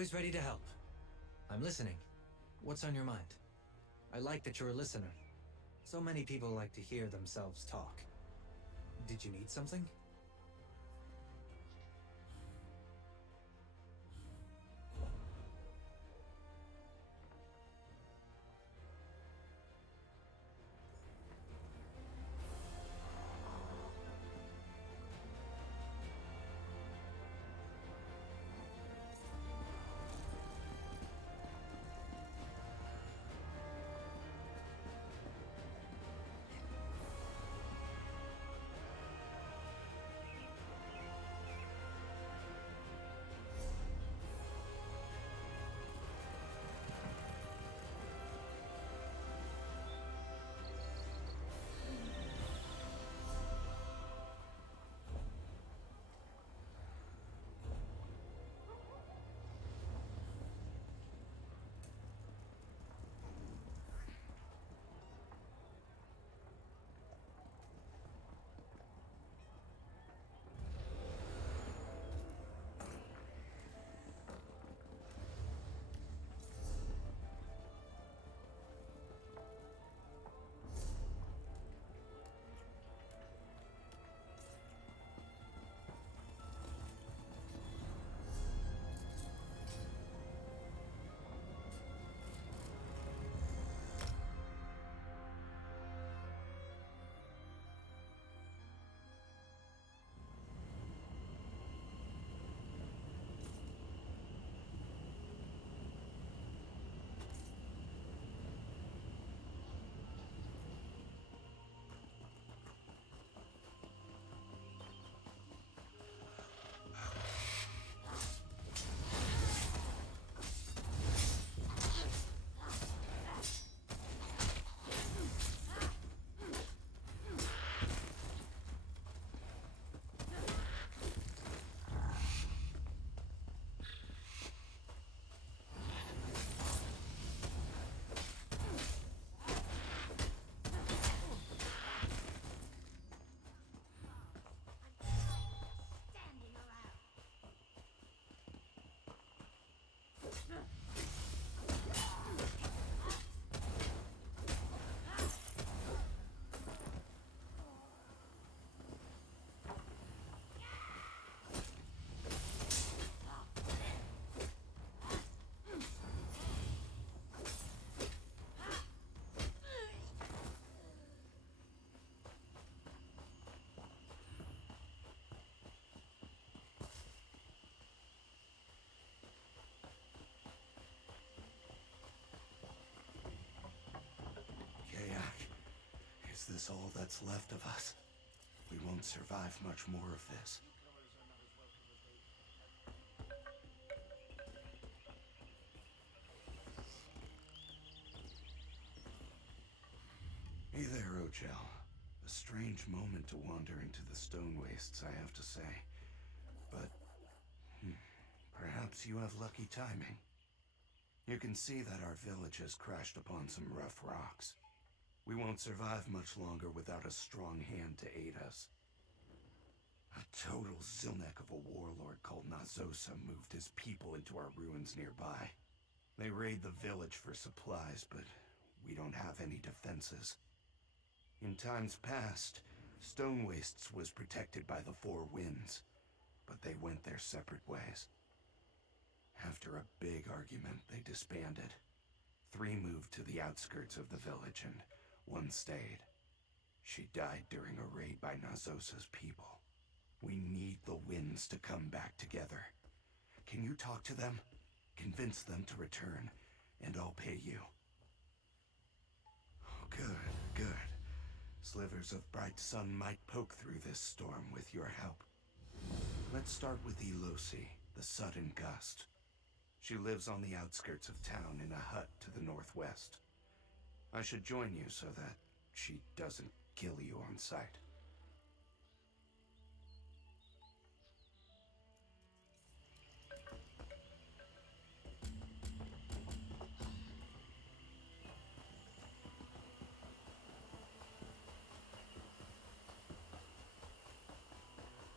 Always ready to help. I'm listening. What's on your mind? I like that you're a listener. So many people like to hear themselves talk. Did you need something? Is this all that's left of us? We won't survive much more of this. Hey there, Ochel. A strange moment to wander into the stone wastes, I have to say. But perhaps you have lucky timing. You can see that our village has crashed upon some rough rocks. We won't survive much longer without a strong hand to aid us. A total Zilnek of a warlord called Nazosa moved his people into our ruins nearby. They raid the village for supplies, but we don't have any defenses. In times past, Stone Wastes was protected by the Four Winds, but they went their separate ways. After a big argument, they disbanded. 3 moved to the outskirts of the village, and 1 stayed. She died during a raid by Nazosa's people. We need the Winds to come back together. Can you talk to them? Convince them to return, and I'll pay you. Oh, good. Slivers of bright sun might poke through this storm with your help. Let's start with Elosi, the sudden gust. She lives on the outskirts of town in a hut to the northwest. I should join you so that she doesn't kill you on sight.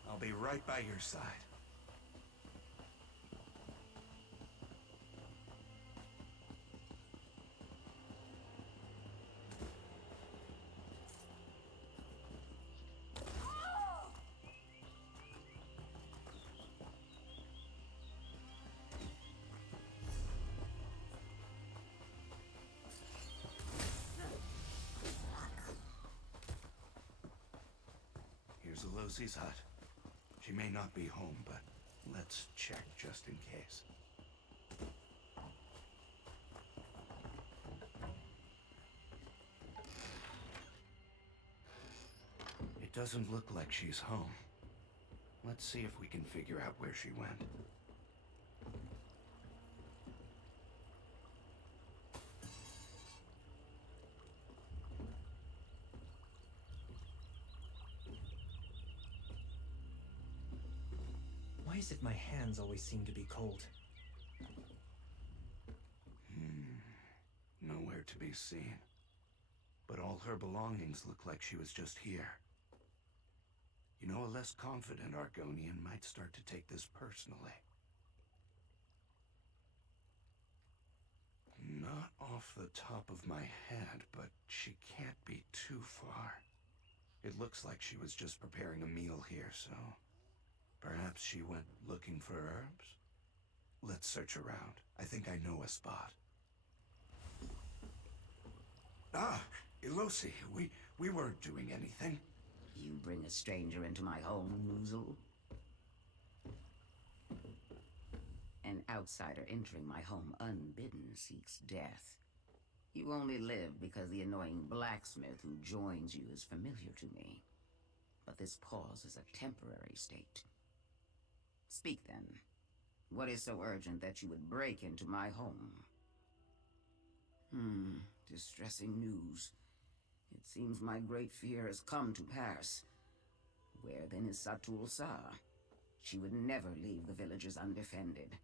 I'll be right by your side. Zelosi's hut. She may not be home, but let's check just in case. It doesn't look like she's home. Let's see if we can figure out where she went. Why is it my hands always seem to be cold? Nowhere to be seen. But all her belongings look like she was just here. You know, a less confident Argonian might start to take this personally. Not off the top of my head, but she can't be too far. It looks like she was just preparing a meal here, so perhaps she went looking for herbs? Let's search around. I think I know a spot. Ah, Elosi, we weren't doing anything. You bring a stranger into my home, Noozle? An outsider entering my home unbidden seeks death. You only live because the annoying blacksmith who joins you is familiar to me. But this pause is a temporary state. Speak then. What is so urgent that you would break into my home? Distressing news. It seems my great fear has come to pass. Where then is Satul Sa? She would never leave the villages undefended.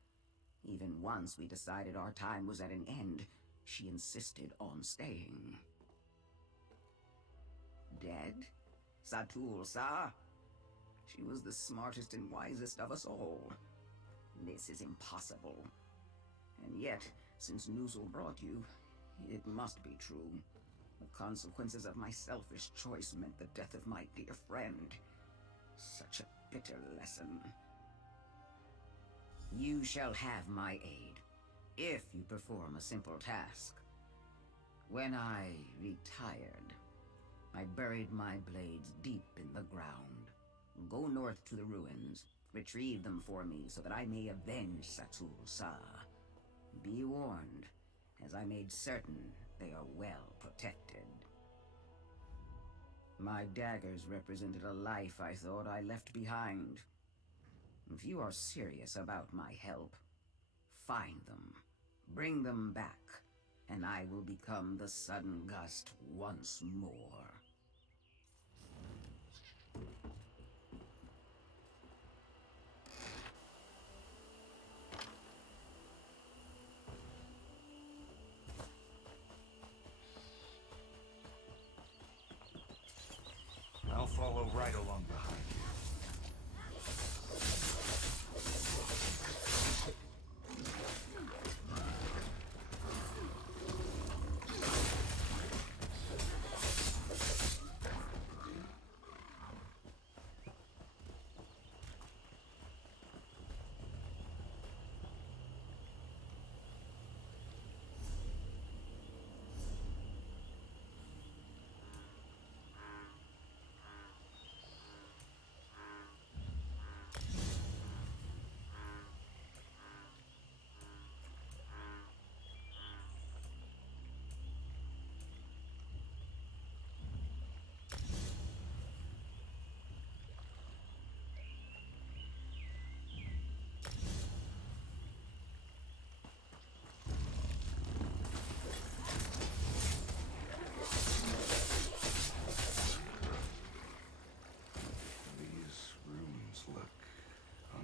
Even once we decided our time was at an end, she insisted on staying. Dead? Satul Sa? She was the smartest and wisest of us all. This is impossible. And yet, since Noozle brought you, it must be true. The consequences of my selfish choice meant the death of my dear friend. Such a bitter lesson. You shall have my aid, if you perform a simple task. When I retired, I buried my blades deep in the ground. Go north to the ruins, retrieve them for me so that I may avenge Satul Sa. Be warned, as I made certain they are well protected. My daggers represented a life I thought I left behind. If you are serious about my help, find them, bring them back, and I will become the Sudden Gust once more. I'll follow right along behind you.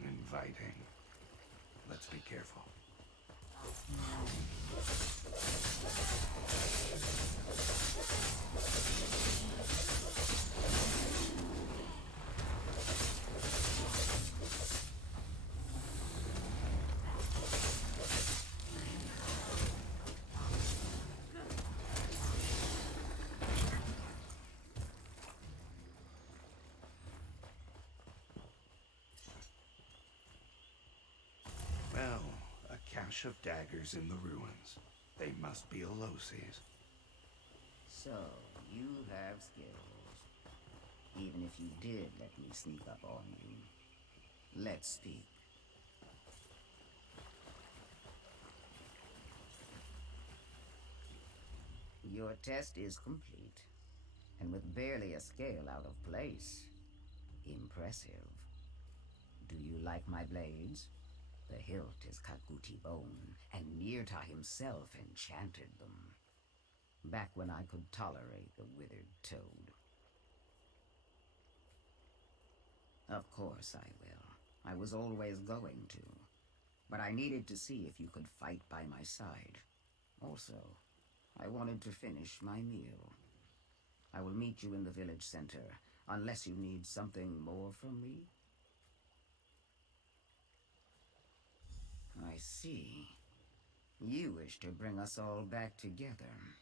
Uninviting. Let's be careful. Well, a cache of daggers in the ruins. They must be Elosi's. So, you have skills. even if you did let me sneak up on you. Let's speak. Your test is complete, and with barely a scale out of place. Impressive. Do you like my blades? The hilt is Kakuti bone, and Mirta himself enchanted them. Back when I could tolerate the withered toad. Of course I will. I was always going to. But I needed to see if you could fight by my side. Also, I wanted to finish my meal. I will meet you in the village center, unless you need something more from me. I see. You wish to bring us all back together.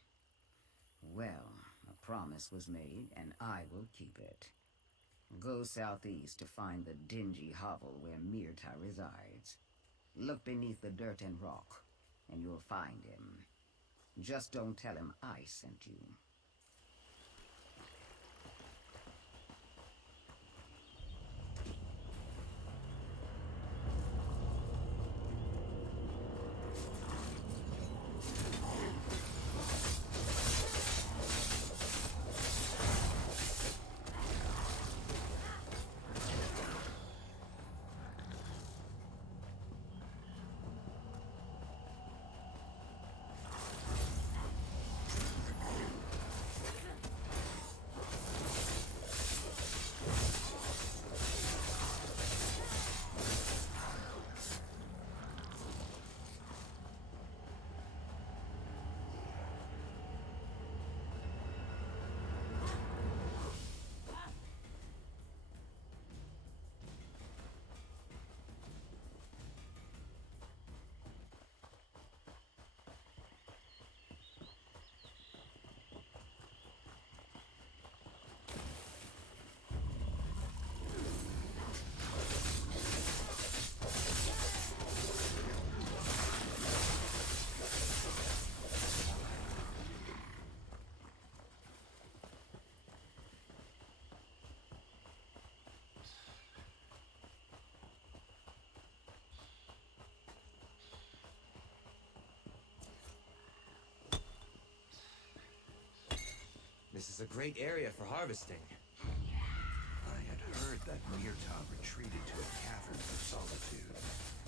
Well, a promise was made, and I will keep it. Go southeast to find the dingy hovel where Mirta resides. Look beneath the dirt and rock, and you'll find him. Just don't tell him I sent you. This is a great area for harvesting. I had heard that Mirta retreated to a cavern for solitude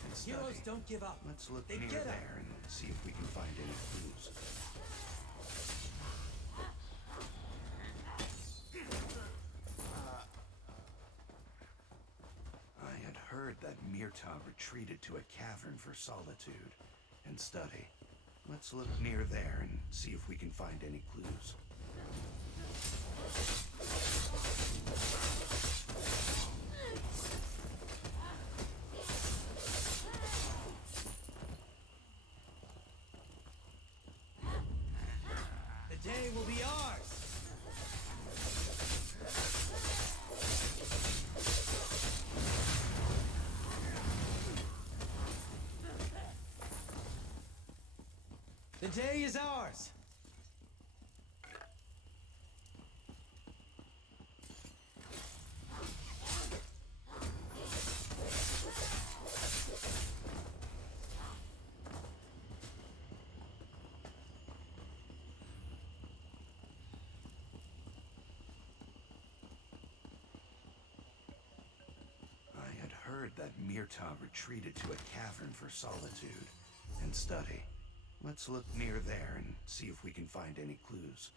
and study. Heroes don't give up. Let's look They near get there and see if we can find any clues. I had heard that Mirta retreated to a cavern for solitude and study. Let's look near there and see if we can find any clues. The day will be ours! The day is ours! I had heard that Mirta retreated to a cavern for solitude and study. Let's look near there and see if we can find any clues.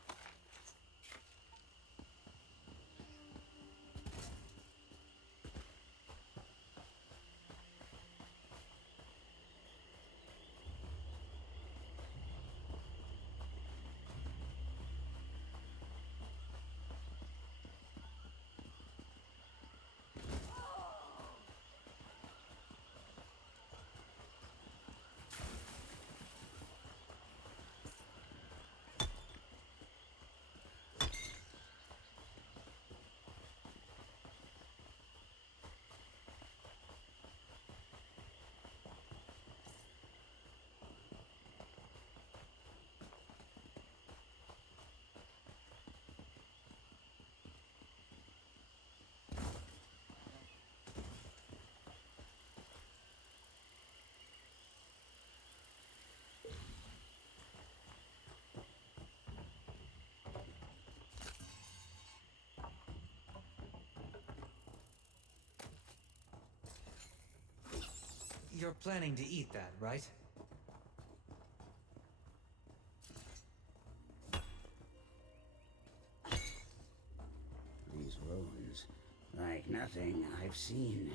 You're planning to eat that, right? These ruins, like nothing I've seen.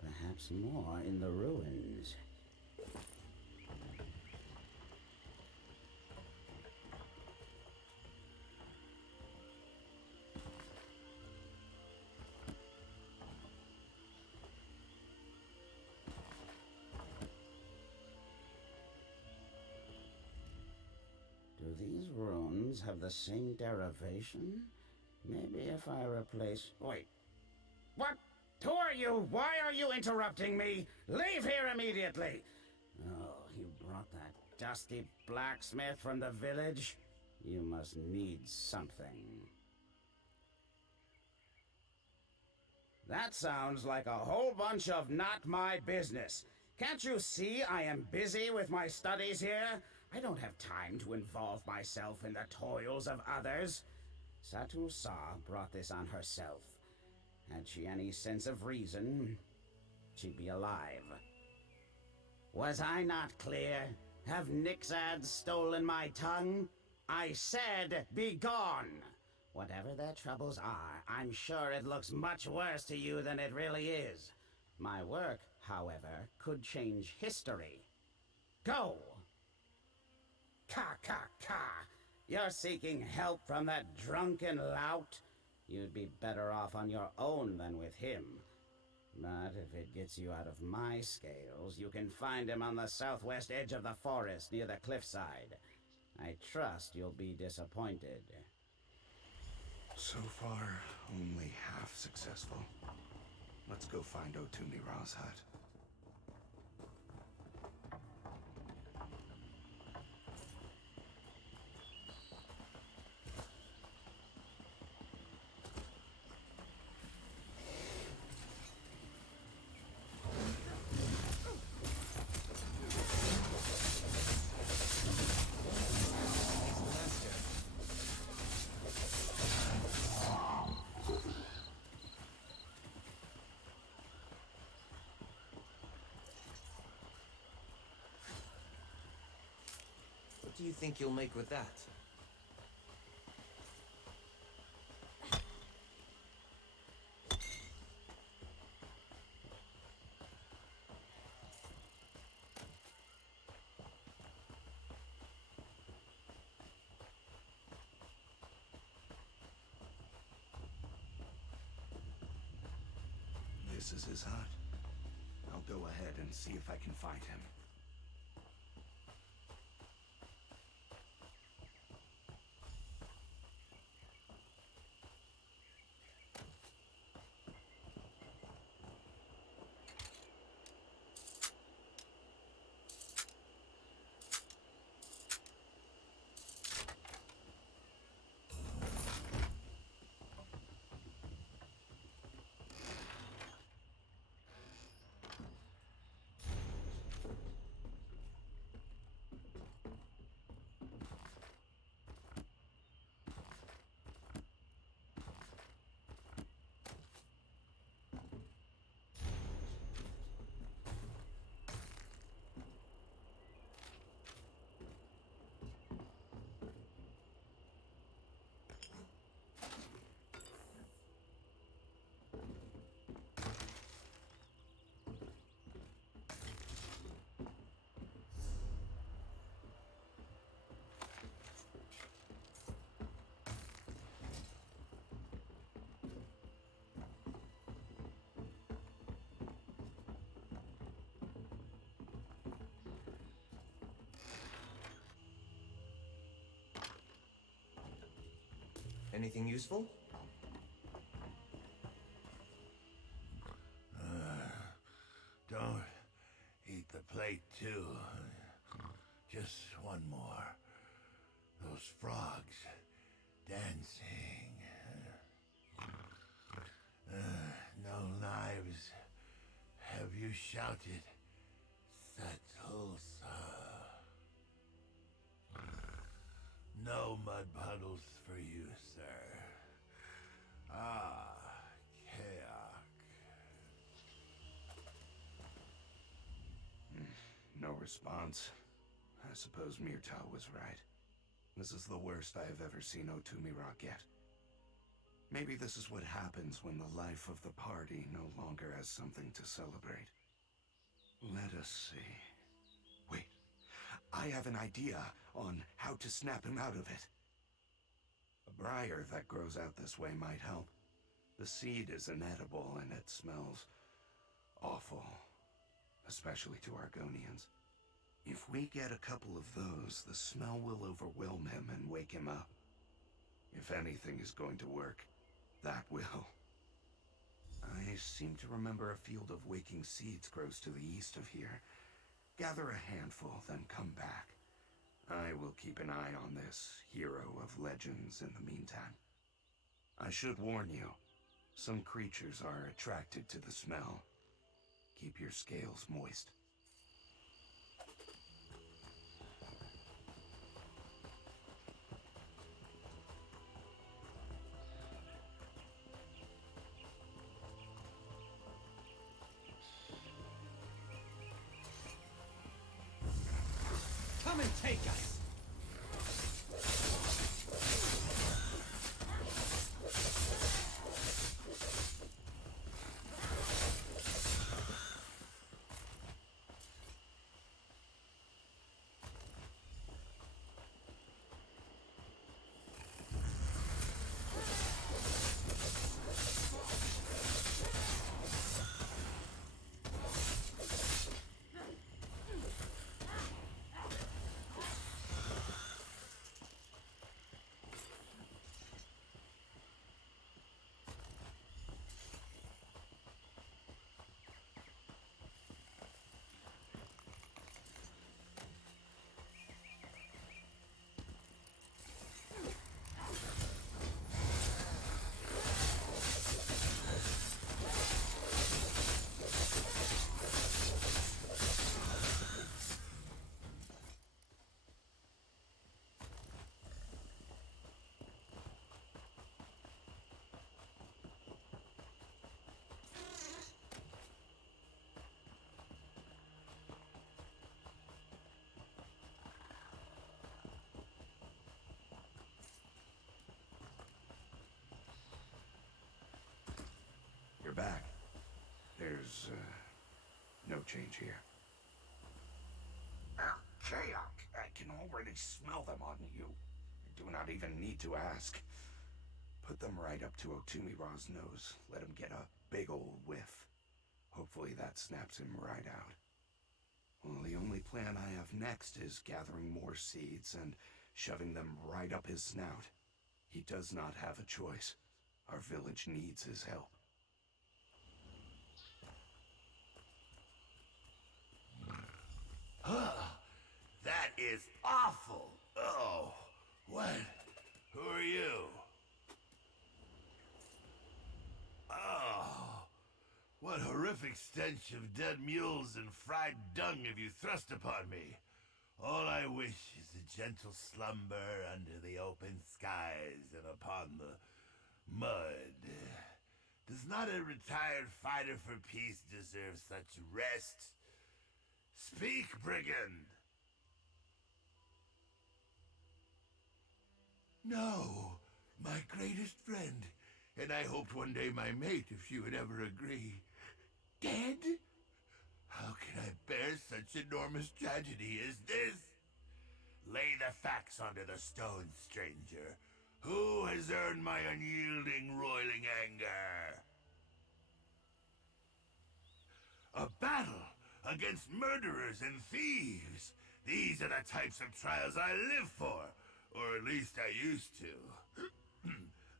Perhaps more in the ruins. Do these runes have the same derivation? Maybe if I replace... Wait. What? Who are you? Why are you interrupting me? Leave here immediately! Oh, you brought that dusty blacksmith from the village? You must need something. That sounds like a whole bunch of not my business. Can't you see I am busy with my studies here? I don't have time to involve myself in the toils of others. Satu Sa brought this on herself. Had she any sense of reason, she'd be alive. Was I not clear? Have Nixads stolen my tongue? I said, be gone! Whatever their troubles are, I'm sure it looks much worse to you than it really is. My work, however, could change history. Go! Ka ka ka! You're seeking help from that drunken lout? You'd be better off on your own than with him. But if it gets you out of my scales, you can find him on the southwest edge of the forest near the cliffside. I trust you'll be disappointed. So far, only half successful. Let's go find Otuni Ra's hut. What do you think you'll make with that? This is his hut. I'll go ahead and see if I can find him. Anything useful? Don't eat the plate, too. Just one more. Those frogs dancing. No knives. Have you shouted? Satulsa. No mud puddles for you, sir. Ah, Kaok. No response. I suppose Myrtal was right. This is the worst I have ever seen Otumi Rock get. Maybe this is what happens when the life of the party no longer has something to celebrate. Let us see. Wait, I have an idea on how to snap him out of it. A briar that grows out this way might help. The seed is inedible and it smells awful, especially to Argonians. If we get a couple of those, the smell will overwhelm him and wake him up. If anything is going to work, that will. I seem to remember a field of waking seeds grows to the east of here. Gather a handful, then come back. I will keep an eye on this hero of legends in the meantime. I should warn you, some creatures are attracted to the smell. Keep your scales moist. Come and take us! You're back. There's, no change here. Chaos! I can already smell them on you. I do not even need to ask. Put them right up to Otumira's nose. Let him get a big old whiff. Hopefully that snaps him right out. Well, the only plan I have next is gathering more seeds and shoving them right up his snout. He does not have a choice. Our village needs his help. That is awful. Oh, what? Who are you? Oh, what horrific stench of dead mules and fried dung have you thrust upon me? All I wish is a gentle slumber under the open skies and upon the mud. Does not a retired fighter for peace deserve such rest? Speak, brigand! No, my greatest friend, and I hoped one day my mate, if she would ever agree. Dead? How can I bear such enormous tragedy as this? Lay the facts onto the stone, stranger. Who has earned my unyielding, roiling anger? A battle against murderers and thieves. These are the types of trials I live for. Or at least I used to.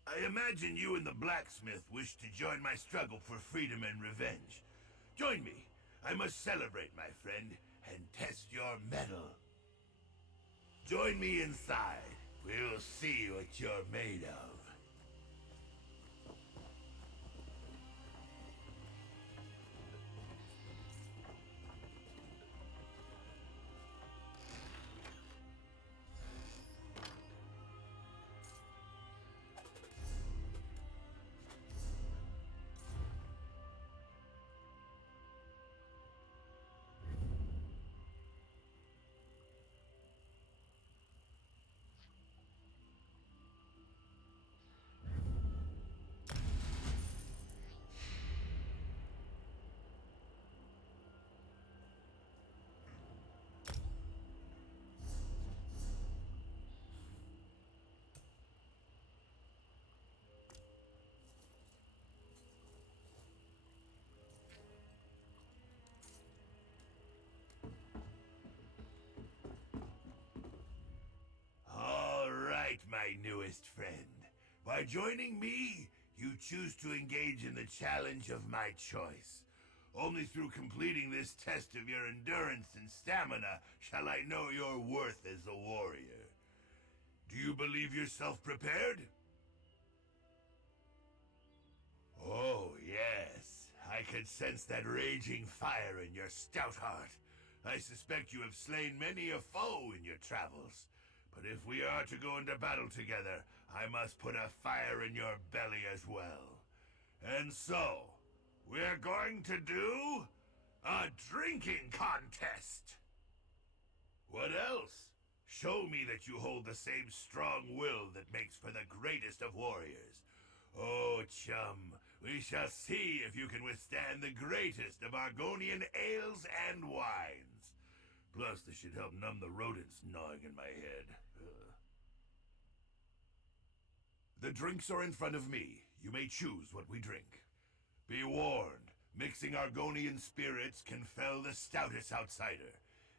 I imagine you and the blacksmith wish to join my struggle for freedom and revenge. Join me. I must celebrate, my friend, and test your mettle. Join me inside. We'll see what you're made of. my newest friend. By joining me, you choose to engage in the challenge of my choice. Only through completing this test of your endurance and stamina shall I know your worth as a warrior. Do you believe yourself prepared? Oh, yes. I can sense that raging fire in your stout heart. I suspect you have slain many a foe in your travels. But if we are to go into battle together, I must put a fire in your belly as well. And so, we're going to do a drinking contest. What else? Show me that you hold the same strong will that makes for the greatest of warriors. Oh, chum, we shall see if you can withstand the greatest of Argonian ales and wines. Plus, this should help numb the rodents gnawing in my head. The drinks are in front of me. You may choose what we drink. Be warned, mixing Argonian spirits can fell the stoutest outsider.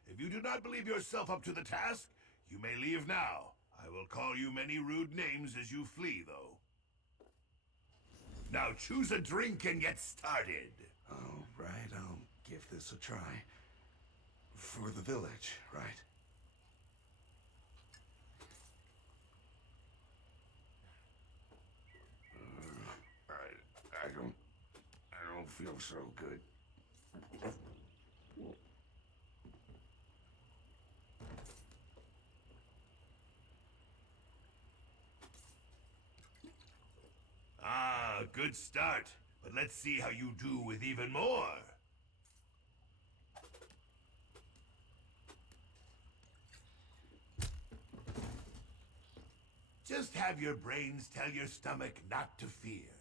If you do not believe yourself up to the task, you may leave now. I will call you many rude names as you flee, though. Now choose a drink and get started. All right, I'll give this a try. For the village, right? I don't feel so good. Ah, good start. But let's see how you do with even more. Just have your brains tell your stomach not to fear.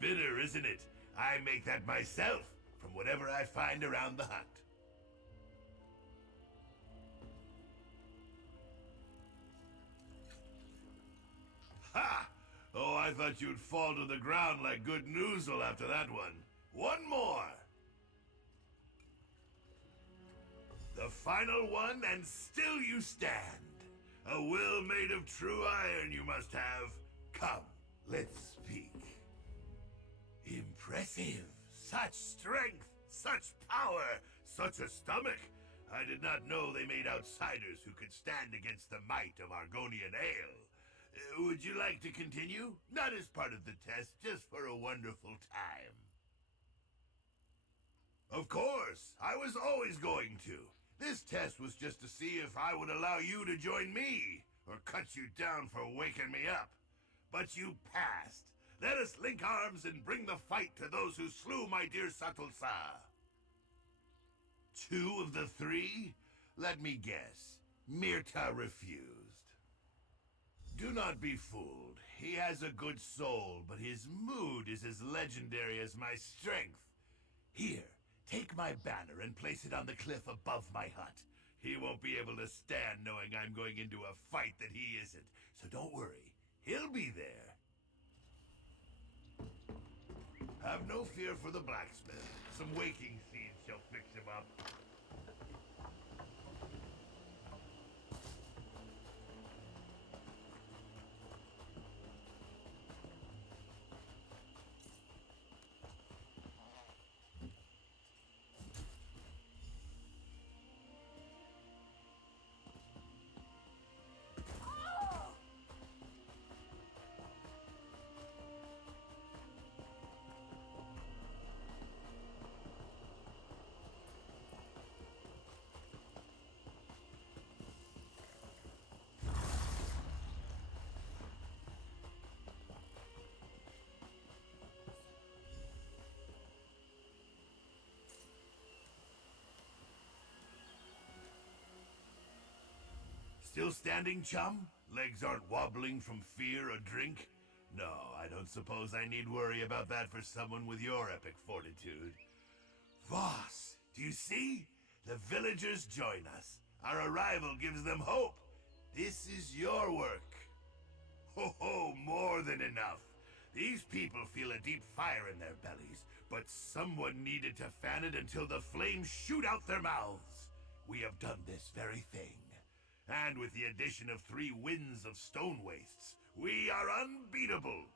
Bitter, isn't it? I make that myself, from whatever I find around the hut. Ha! Oh, I thought you'd fall to the ground like good noozle after that one. One more! The final one, and still you stand. A will made of true iron you must have. Come, let's speak. Impressive. Such strength, such power, such a stomach. I did not know they made outsiders who could stand against the might of Argonian ale. Would you like to continue? Not as part of the test, just for a wonderful time. Of course, I was always going to. This test was just to see if I would allow you to join me, or cut you down for waking me up. But you passed. Let us link arms and bring the fight to those who slew my dear Satulsa. 2 of the 3? Let me guess. Mirta refused. Do not be fooled. He has a good soul, but his mood is as legendary as my strength. Here, take my banner and place it on the cliff above my hut. He won't be able to stand knowing I'm going into a fight that he isn't, so don't worry. He'll be there. Have no fear for the blacksmith. Some waking seeds shall fix him up. Still standing, chum? Legs aren't wobbling from fear or drink? No, I don't suppose I need worry about that for someone with your epic fortitude. Voss, do you see? The villagers join us. Our arrival gives them hope. This is your work. Ho ho, more than enough. These people feel a deep fire in their bellies, but someone needed to fan it until the flames shoot out their mouths. We have done this very thing. And with the addition of 3 winds of stone wastes, we are unbeatable.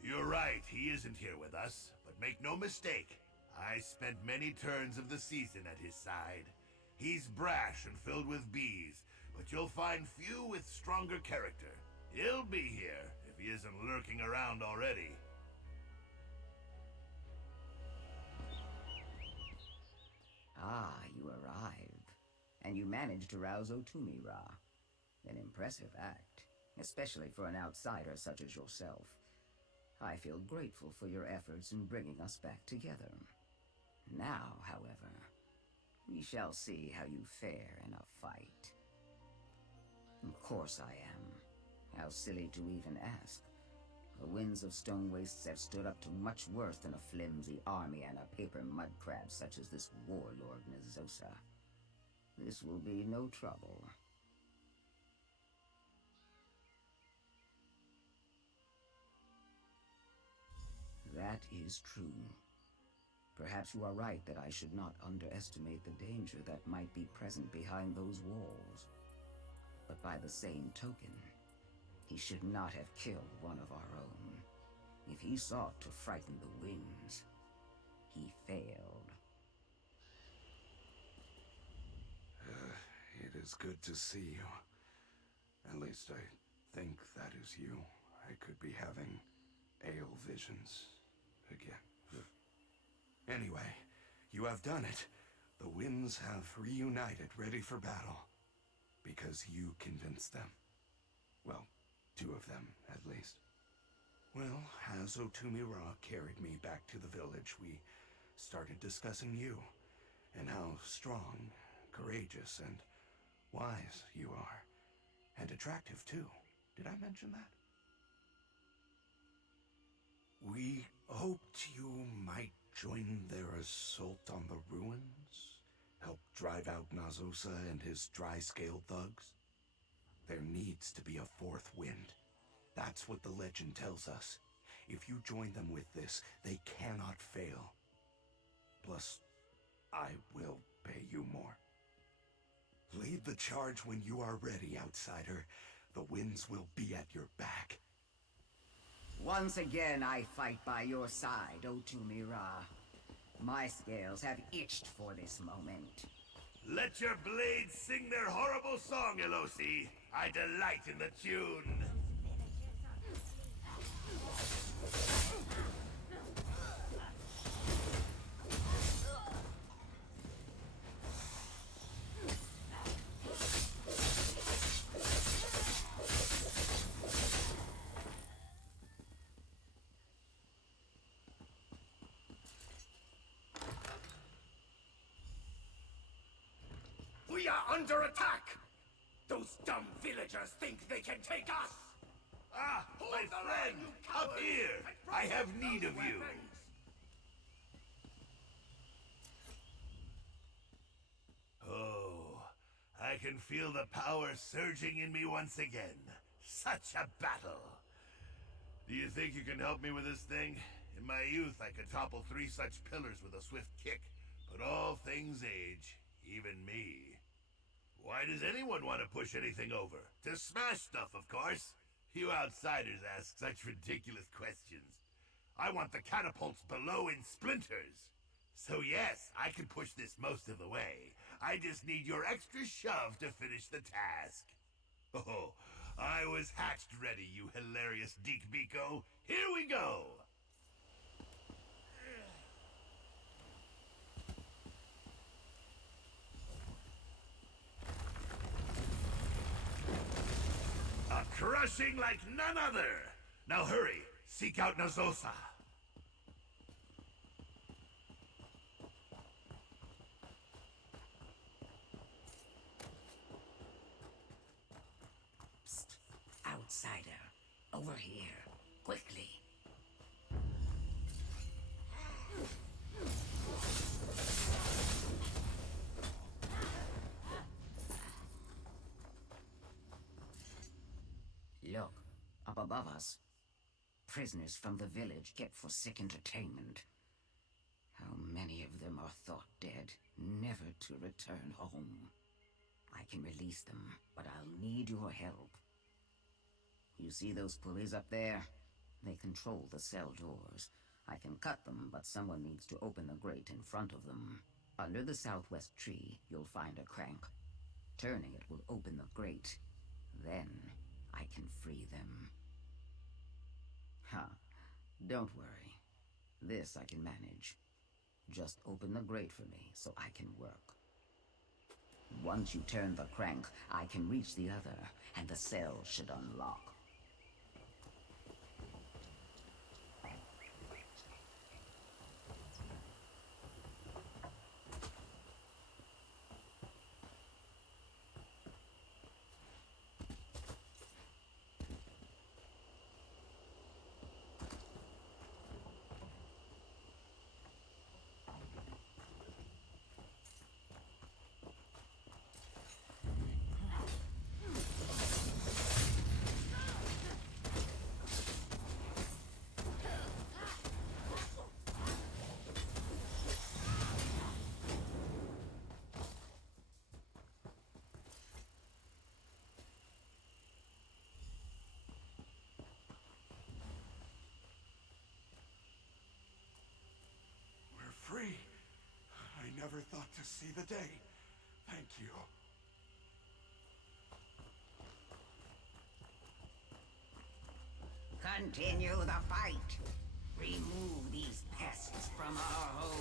You're right, he isn't here with us, but make no mistake. I spent many turns of the season at his side. He's brash and filled with bees, but you'll find few with stronger character. He'll be here, if he isn't lurking around already. Ah, you arrive. And you managed to rouse Otumi, Ra. An impressive act, especially for an outsider such as yourself. I feel grateful for your efforts in bringing us back together. Now, however, we shall see how you fare in a fight. Of course I am. How silly to even ask. The winds of stone wastes have stood up to much worse than a flimsy army and a paper mud crab such as this warlord Nazosa. This will be no trouble. That is true. Perhaps you are right that I should not underestimate the danger that might be present behind those walls. But by the same token, he should not have killed one of our own. If he sought to frighten the winds, he failed. It is good to see you. At least I think that is you. I could be having ale visions again. Anyway, you have done it. The winds have reunited, ready for battle. Because you convinced them. Well, 2 of them, at least. Well, as Otumi Ra carried me back to the village, we started discussing you. And how strong, courageous, and wise you are. And attractive, too. Did I mention that? We hoped you might join their assault on the ruins, help drive out Nazosa and his dry-scale thugs. There needs to be a fourth wind. That's what the legend tells us. If you join them with this, they cannot fail. Plus, I will pay you more. Lead the charge when you are ready, outsider. The winds will be at your back. Once again, I fight by your side, Otumira. My scales have itched for this moment. Let your blades sing their horrible song, Elosi. I delight in the tune. We are under attack! Those dumb villagers think they can take us! Ah, my friend! Up here! I have need of you! Oh, I can feel the power surging in me once again. Such a battle! Do you think you can help me with this thing? In my youth, I could topple 3 such pillars with a swift kick. But all things age, even me. Why does anyone want to push anything over? To smash stuff, of course. You outsiders ask such ridiculous questions. I want the catapults below in splinters. So yes, I can push this most of the way. I just need your extra shove to finish the task. Oh, I was hatched ready, you hilarious Deek Biko. Here we go! A crushing like none other! Now hurry, seek out Nazosa. Psst. Outsider. Over here. Quickly. Look, up above us. Prisoners from the village kept for sick entertainment. How many of them are thought dead, never to return home? I can release them, but I'll need your help. You see those pulleys up there? They control the cell doors. I can cut them, but someone needs to open the grate in front of them. Under the southwest tree, you'll find a crank. Turning it will open the grate. Then, I can free them. Don't worry. This I can manage. Just open the grate for me so I can work. Once you turn the crank, I can reach the other, and the cell should unlock. Free. I never thought to see the day. Thank you. Continue the fight. Remove these pests from our home.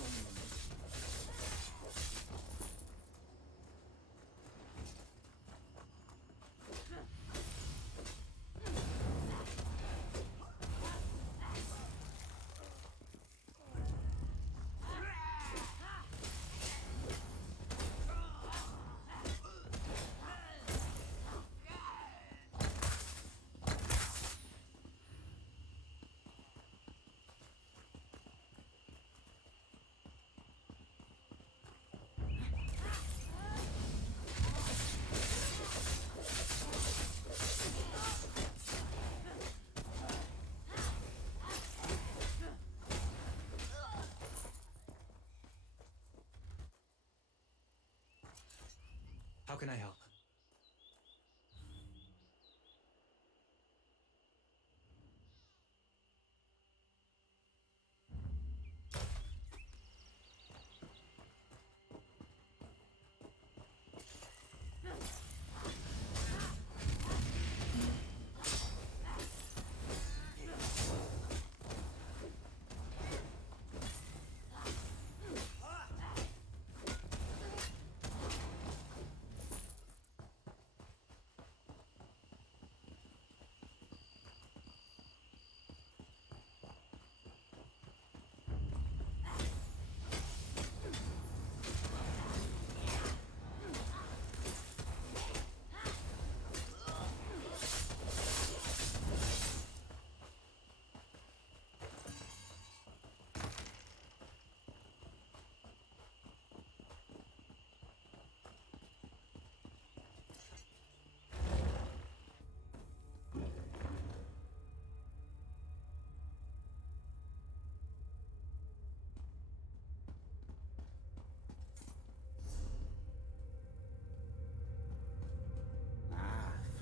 can I help?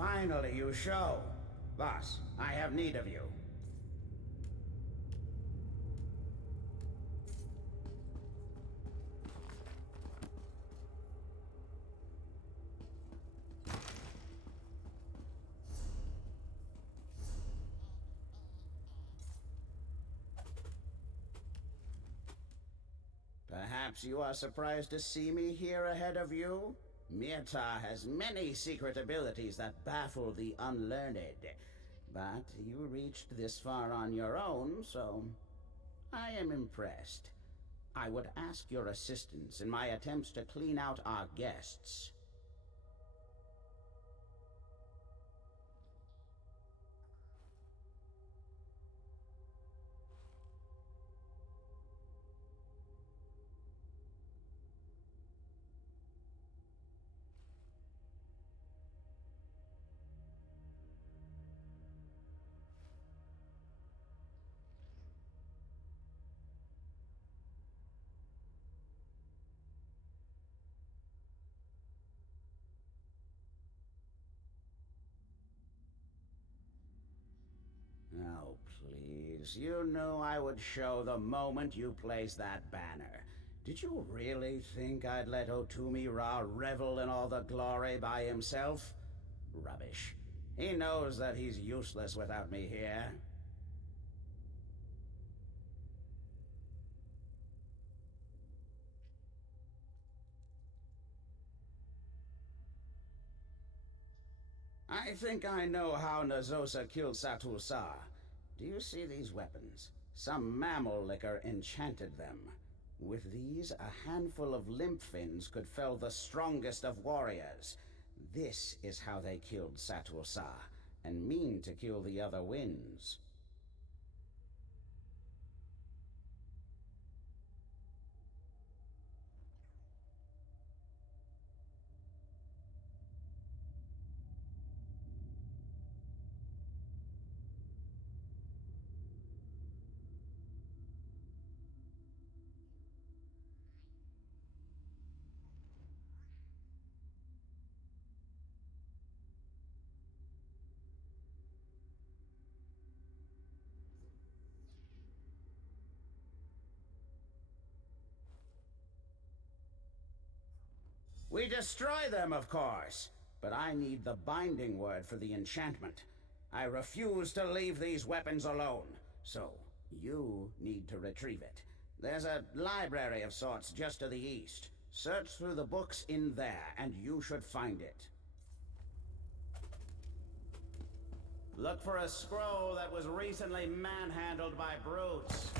Finally, you show. Boss, I have need of you. Perhaps you are surprised to see me here ahead of you? Mirta has many secret abilities that baffle the unlearned. But you reached this far on your own, so I am impressed. I would ask your assistance in my attempts to clean out our guests. Oh, please. You knew I would show the moment you placed that banner. Did you really think I'd let Otumi Ra revel in all the glory by himself? Rubbish. He knows that he's useless without me here. I think I know how Nazosa killed Satul Sa. Do you see these weapons? Some mammal liquor enchanted them. With these, a handful of limp fins could fell the strongest of warriors. This is how they killed Satul Sa, and mean to kill the other winds. We destroy them, of course, but I need the binding word for the enchantment. I refuse to leave these weapons alone, so you need to retrieve it. There's a library of sorts just to the east. Search through the books in there, and you should find it. Look for a scroll that was recently manhandled by brutes.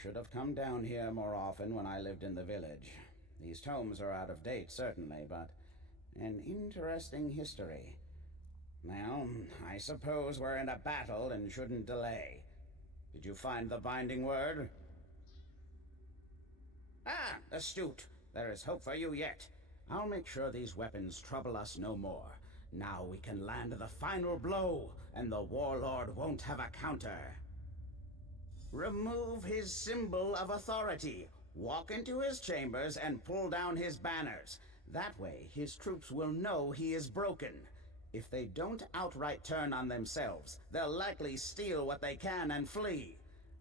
should have come down here more often when I lived in the village. These tomes are out of date, certainly, but an interesting history. Well, I suppose we're in a battle and shouldn't delay. Did you find the binding word? Ah, astute. There is hope for you yet. I'll make sure these weapons trouble us no more. Now we can land the final blow, and the warlord won't have a counter. Remove his symbol of authority. Walk into his chambers and pull down his banners. That way, his troops will know he is broken. If they don't outright turn on themselves, they'll likely steal what they can and flee.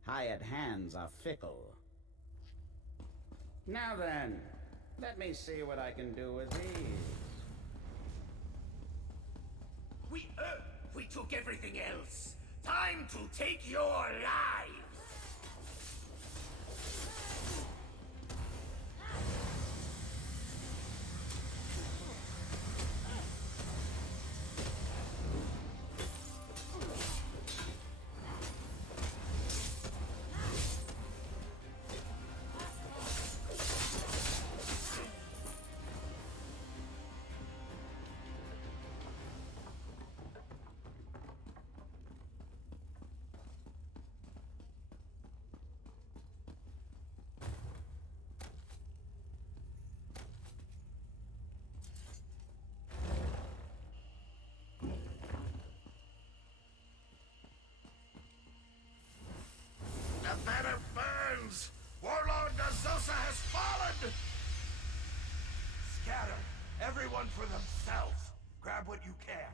Hired hands are fickle. Now then, let me see what I can do with these. We took everything else. Time to take your lives! The banner burns! Warlord Nazosa has fallen! Scatter! Everyone for themselves! Grab what you can!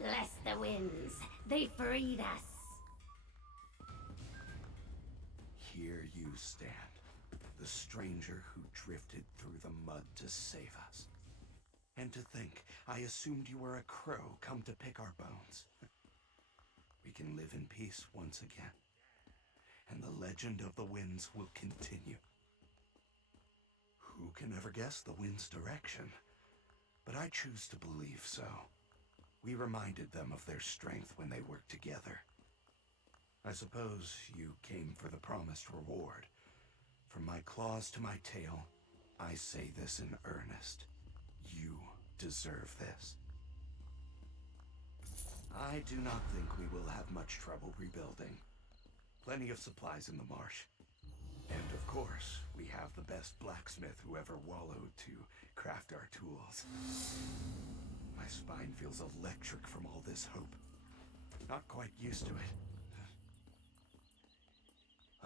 Bless the winds. They freed us. Here you stand, the stranger who drifted through the mud to save us. And to think, I assumed you were a crow come to pick our bones. We can live in peace once again, and the legend of the winds will continue. Who can ever guess the wind's direction? But I choose to believe so. We reminded them of their strength when they worked together. I suppose you came for the promised reward. From my claws to my tail, I say this in earnest. You deserve this. I do not think we will have much trouble rebuilding. Plenty of supplies in the marsh. And of course, we have the best blacksmith who ever wallowed to craft our tools. My spine feels electric from all this hope. Not quite used to it.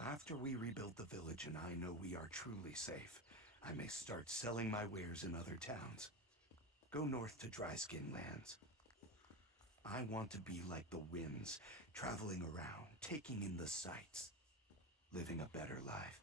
After we rebuild the village and I know we are truly safe, I may start selling my wares in other towns. Go north to Dryskin lands. I want to be like the winds, traveling around, taking in the sights, living a better life.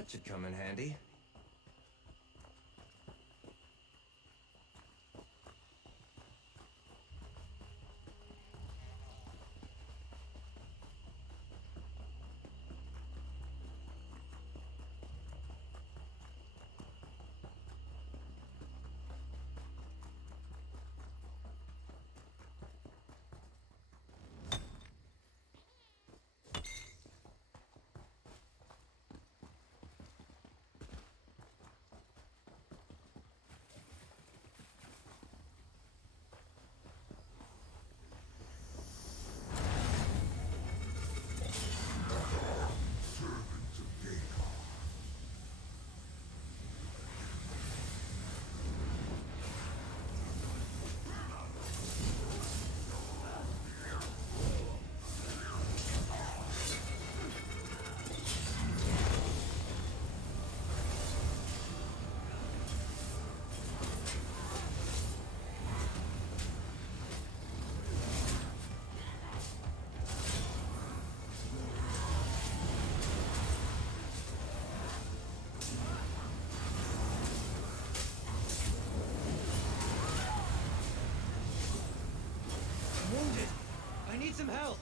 That should come in handy. I'm wounded. I need some help.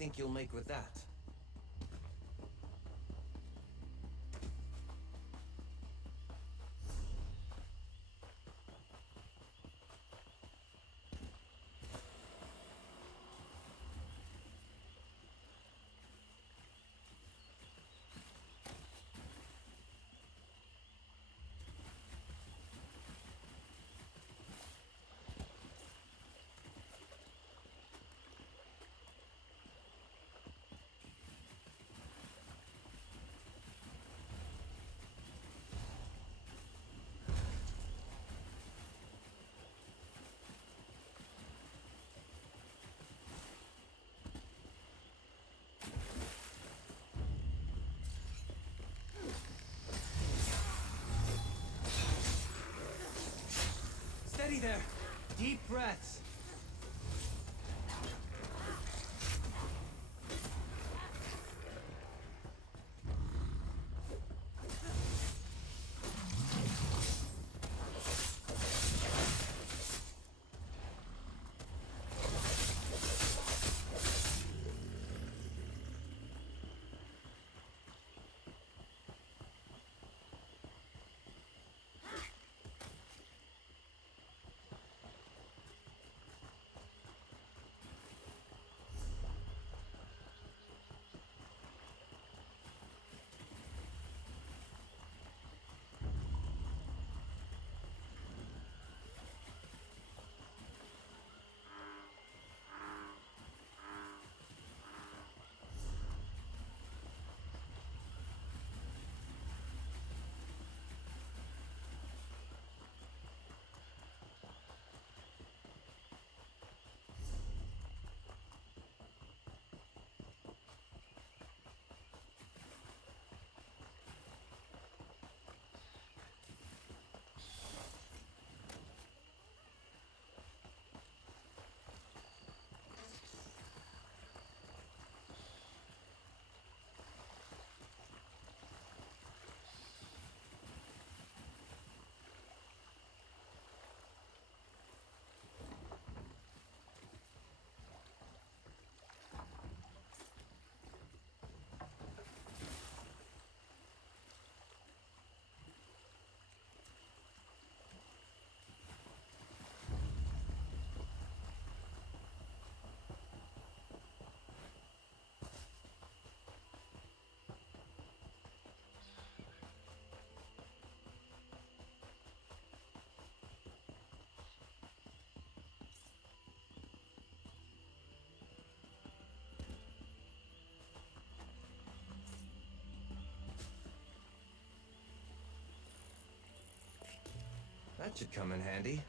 think you'll make with that? Steady there! Deep breaths! That should come in handy.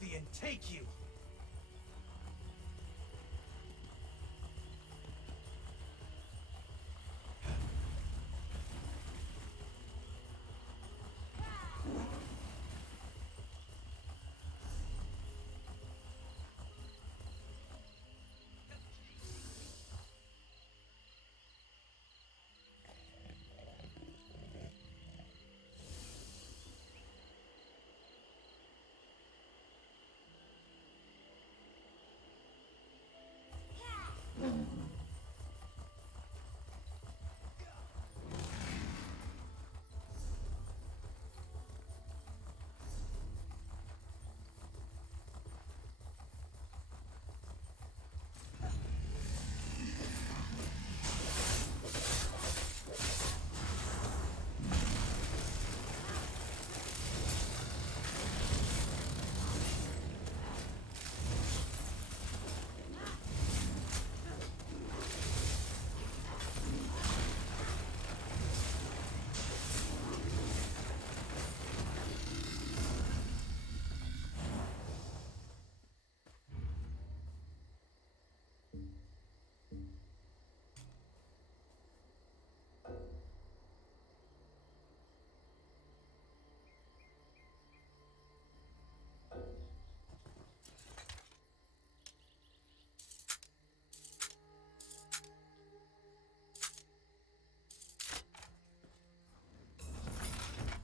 oblivion take you!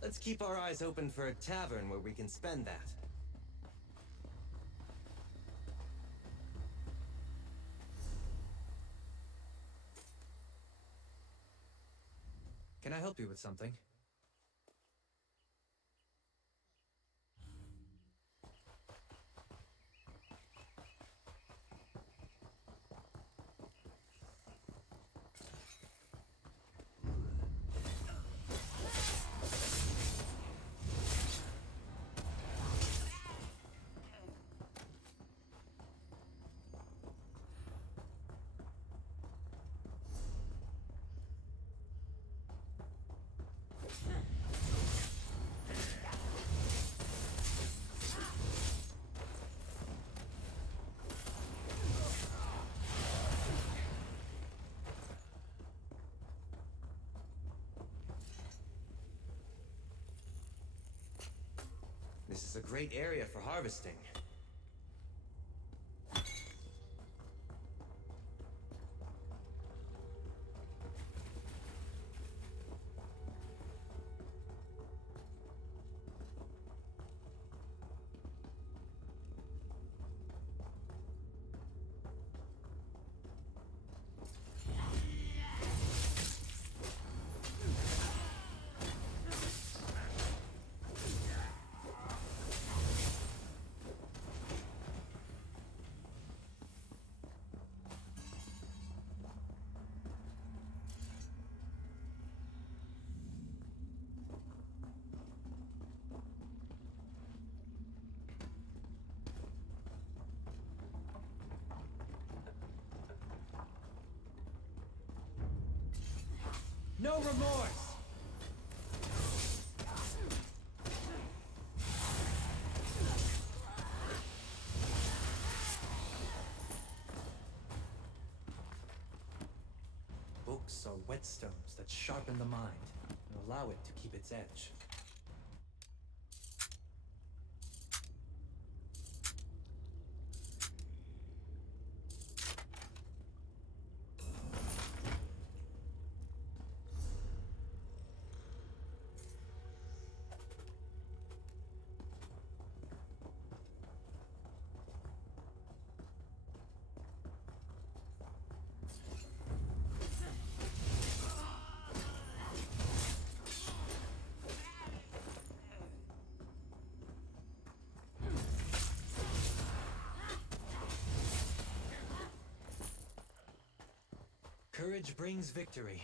Let's keep our eyes open for a tavern where we can spend that. Can I help you with something? This is a great area for harvesting. No remorse! Books are whetstones that sharpen the mind and allow it to keep its edge. Courage brings victory.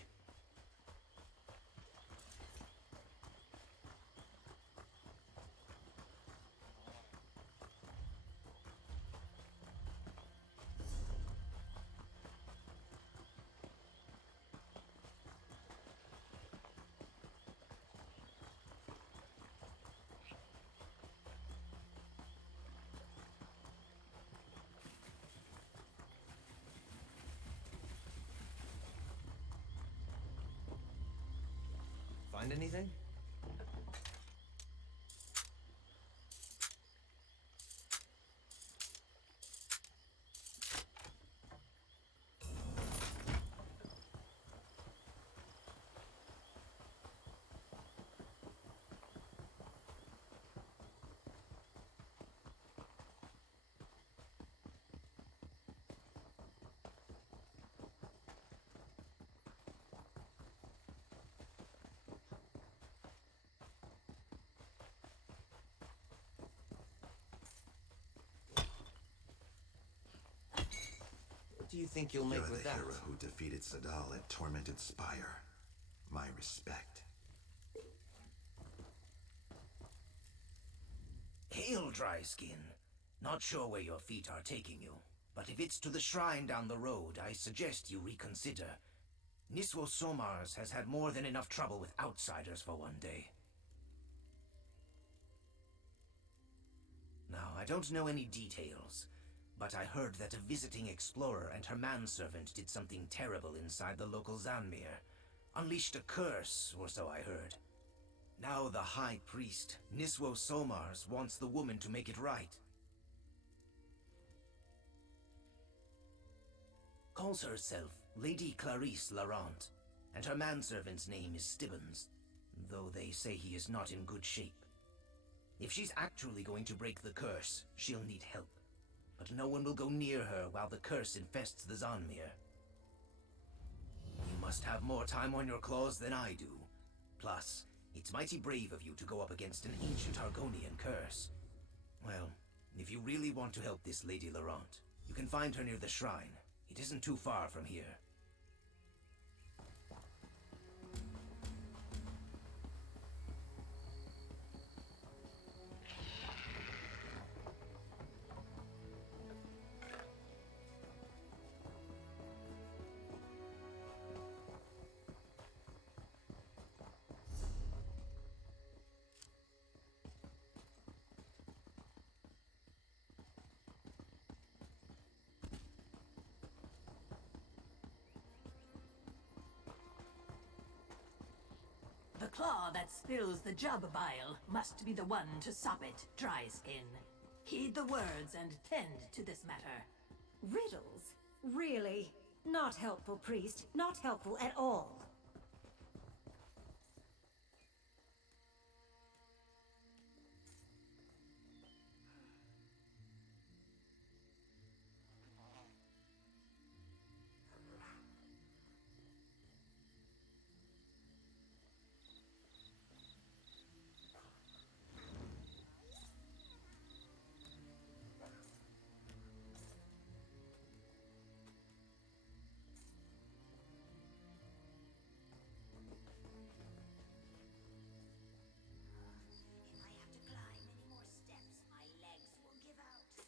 find anything? What do you think you'll make You're with the that? hero who defeated Sadal at Tormented Spire. My respect. Hail, Dryskin. Not sure where your feet are taking you, but if it's to the shrine down the road, I suggest you reconsider. Niswo Somars has had more than enough trouble with outsiders for one day. Now, I don't know any details, but I heard that a visiting explorer and her manservant did something terrible inside the local Zanmir. Unleashed a curse, or so I heard. Now the High Priest, Niswo Somars, wants the woman to make it right. Calls herself Lady Clarice Larant, and her manservant's name is Stibbons, though they say he is not in good shape. If she's actually going to break the curse, she'll need help. But no one will go near her while the curse infests the Zanmir. You must have more time on your claws than I do. Plus, it's mighty brave of you to go up against an ancient Argonian curse. Well, if you really want to help this Lady Larant, you can find her near the shrine. It isn't too far from here. The claw that spills the jub bile must be the one to stop it, Dryskin. Heed the words and tend to this matter. Riddles? Really? Not helpful, priest. Not helpful at all. If I have to climb any more steps, my legs will give out.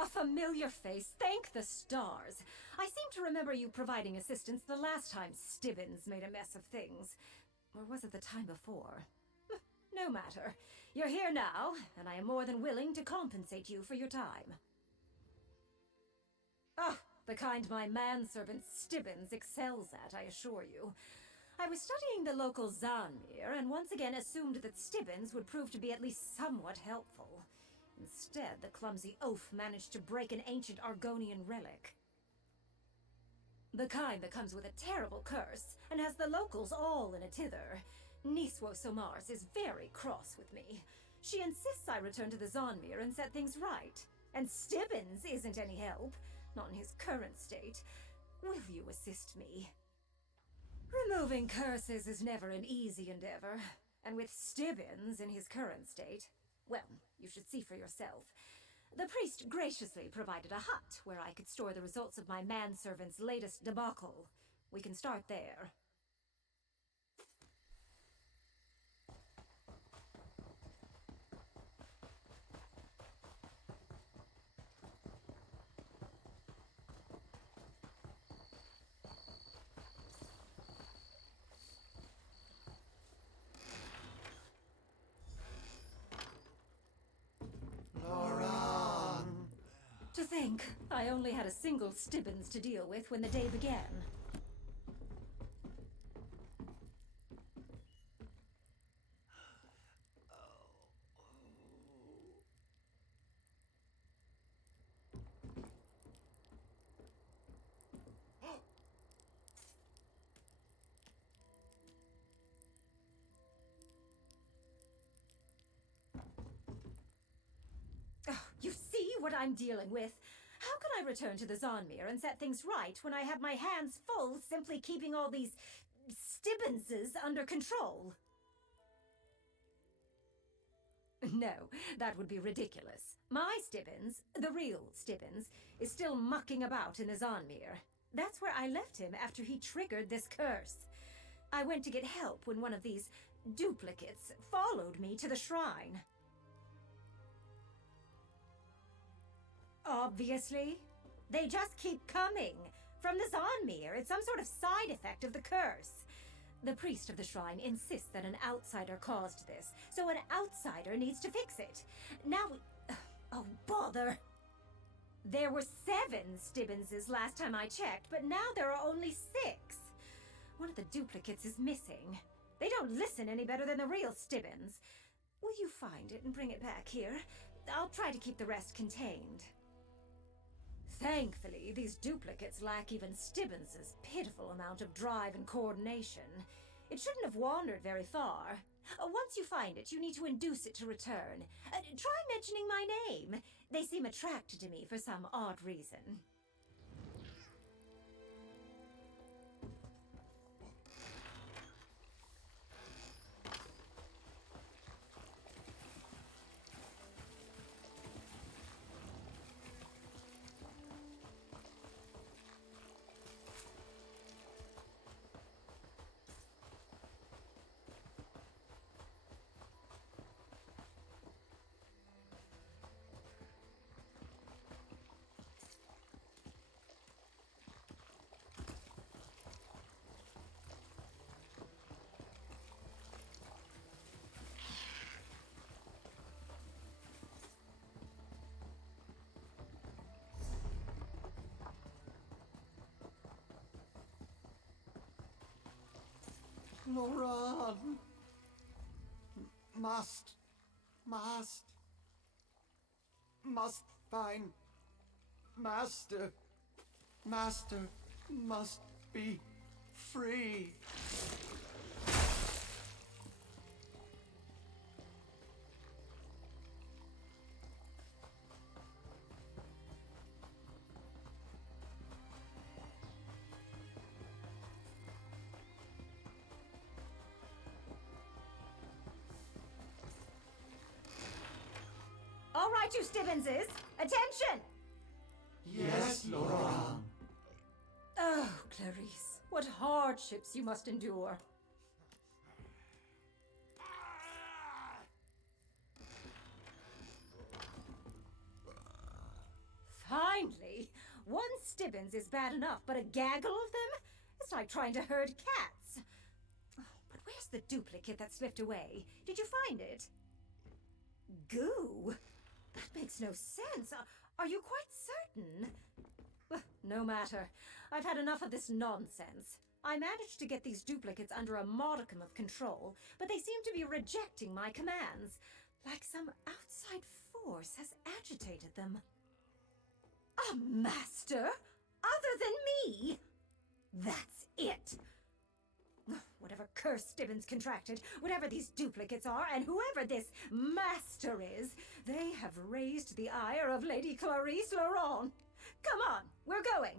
A familiar face, thank the stars. I seem to remember you providing assistance the last time Stibbons made a mess of things. Or was it the time before? No matter. You're here now, and I am more than willing to compensate you for your time. Ah, the kind my manservant Stibbons excels at, I assure you. I was studying the local Zanmir, and once again assumed that Stibbons would prove to be at least somewhat helpful. Instead, the clumsy oaf managed to break an ancient Argonian relic. The kind that comes with a terrible curse, and has the locals all in a tither. Niswo Somars is very cross with me. She insists I return to the Zanmir and set things right. And Stibbons isn't any help, not in his current state. Will you assist me? Removing curses is never an easy endeavor, and with Stibbons in his current state, well, you should see for yourself. The priest graciously provided a hut where I could store the results of my manservant's latest debacle. We can start there. think I only had a single Stibbins to deal with when the day began. Oh, you see what I'm dealing with? How can I return to the Zonmir and set things right when I have my hands full simply keeping all these Stibbinses under control? No, that would be ridiculous. My Stibbins, the real Stibbins, is still mucking about in the Zonmir. That's where I left him after he triggered this curse. I went to get help when one of these duplicates followed me to the shrine. Obviously. They just keep coming. From the Zonmir, it's some sort of side effect of the curse. The priest of the shrine insists that an outsider caused this, so an outsider needs to fix it. Now we... Oh, bother! There were 7 Stibbinses last time I checked, but now there are only 6. One of the duplicates is missing. They don't listen any better than the real Stibbins. Will you find it and bring it back here? I'll try to keep the rest contained. Thankfully, these duplicates lack even Stibbins' pitiful amount of drive and coordination. It shouldn't have wandered very far. Once you find it, you need to induce it to return. Try mentioning my name. They seem attracted to me for some odd reason. Laurent! Must find Master. Master must be free. All right, you Stibbinses! Attention! Yes, Laurent. Oh, Clarice, what hardships you must endure. Finally! One Stibbins is bad enough, but a gaggle of them? It's like trying to herd cats. Oh, but where's the duplicate that slipped away? Did you find it? Goo? That makes no sense. Are you quite certain? No matter. I've had enough of this nonsense. I managed to get these duplicates under a modicum of control, but they seem to be rejecting my commands, like some outside force has agitated them. A master? Other than me? That's it! Whatever curse Stibbins contracted, whatever these duplicates are, and whoever this master is, they have raised the ire of Lady Clarice Laurent. Come on, we're going.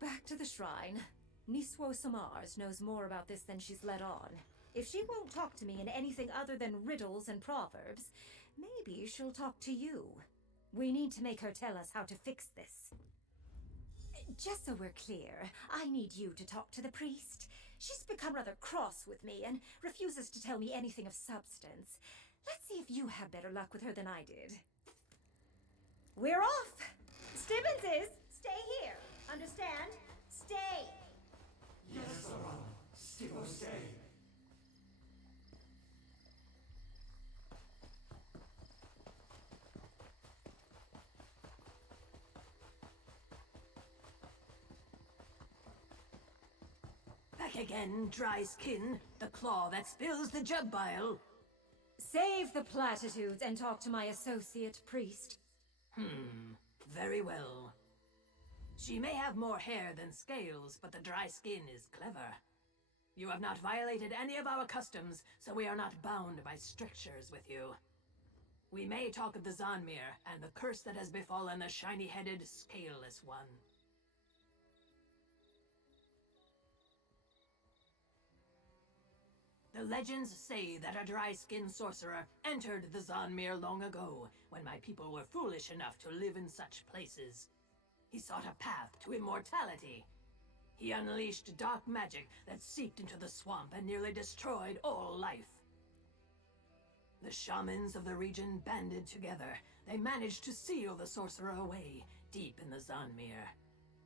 Back to the shrine. Niswo Samars knows more about this than she's let on. If she won't talk to me in anything other than riddles and proverbs, maybe she'll talk to you. We need to make her tell us how to fix this. Just so we're clear, I need you to talk to the priest. She's become rather cross with me and refuses to tell me anything of substance. Let's see if you have better luck with her than I did. We're off! Stibbinses, stay here. Understand? Stay! Yes, Laurent. Still stay. back again, dry skin, the claw that spills the jug bile. Save the platitudes and talk to my associate priest. Very well. She may have more hair than scales, but the dry skin is clever. You have not violated any of our customs, so we are not bound by strictures with you. We may talk of the Zanmir and the curse that has befallen the shiny-headed, scaleless one. The legends say that a dry-skinned sorcerer entered the Zanmir long ago, when my people were foolish enough to live in such places. He sought a path to immortality. He unleashed dark magic that seeped into the swamp and nearly destroyed all life. The shamans of the region banded together. They managed to seal the sorcerer away, deep in the Zanmir.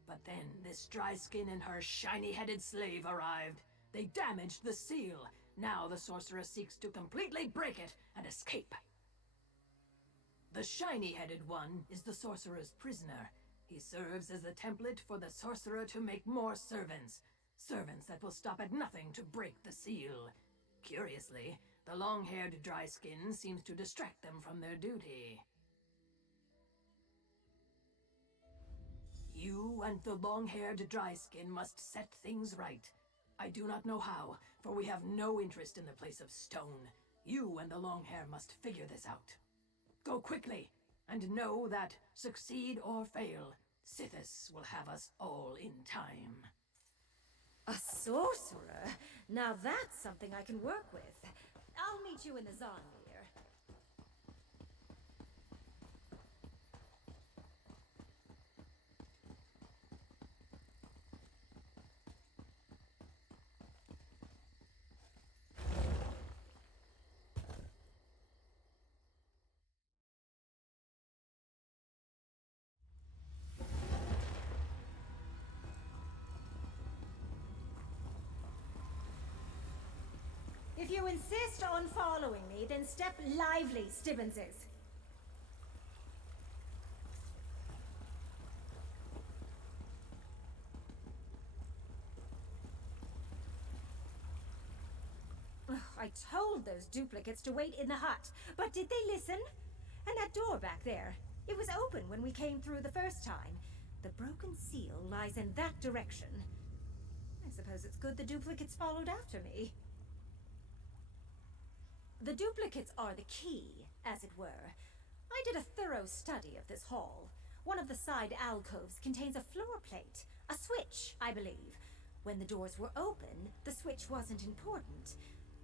But then this dry skin and her shiny-headed slave arrived. They damaged the seal. Now the sorcerer seeks to completely break it and escape. The shiny-headed one is the sorcerer's prisoner. He serves as a template for the sorcerer to make more servants. Servants that will stop at nothing to break the seal. Curiously, the long-haired dry skin seems to distract them from their duty. You and the long-haired dry skin must set things right. I do not know how, for we have no interest in the place of stone. You and the long hair must figure this out. Go quickly, and know that, succeed or fail, Sithis will have us all in time. A sorcerer? Now that's something I can work with. I'll meet you in the Zanmir. If you insist on following me, then step lively, Stibbenses. Ugh, I told those duplicates to wait in the hut, but did they listen? And that door back there, it was open when we came through the first time. The broken seal lies in that direction. I suppose it's good the duplicates followed after me. The duplicates are the key, as it were. I did a thorough study of this hall. One of the side alcoves contains a floor plate, a switch, I believe. When the doors were open, the switch wasn't important.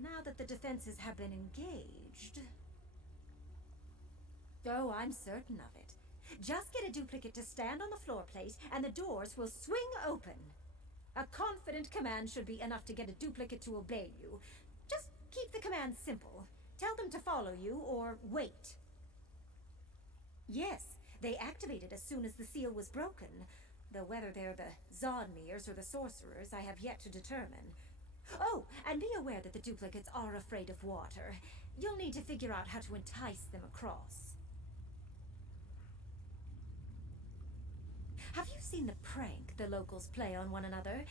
Now that the defenses have been engaged... Oh, I'm certain of it. Just get a duplicate to stand on the floor plate, and the doors will swing open. A confident command should be enough to get a duplicate to obey you. Just keep the command simple. Tell them to follow you, or wait. Yes, they activated as soon as the seal was broken. Though whether they're the Zanmirs or the sorcerers, I have yet to determine. Oh, and be aware that the duplicates are afraid of water. You'll need to figure out how to entice them across. Have you seen the prank the locals play on one another?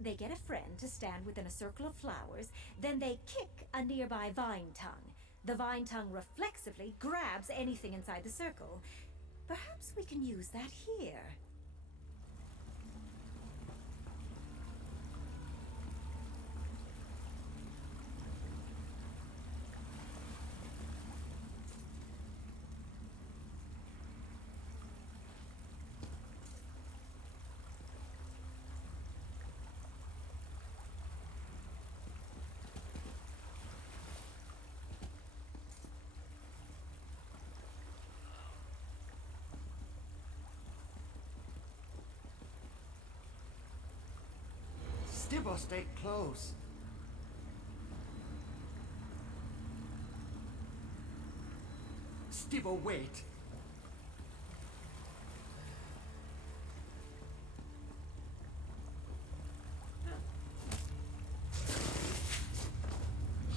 They get a friend to stand within a circle of flowers, then they kick a nearby vine tongue. The vine tongue reflexively grabs anything inside the circle. Perhaps we can use that here. Stibbo, stay close. Stibbo, wait.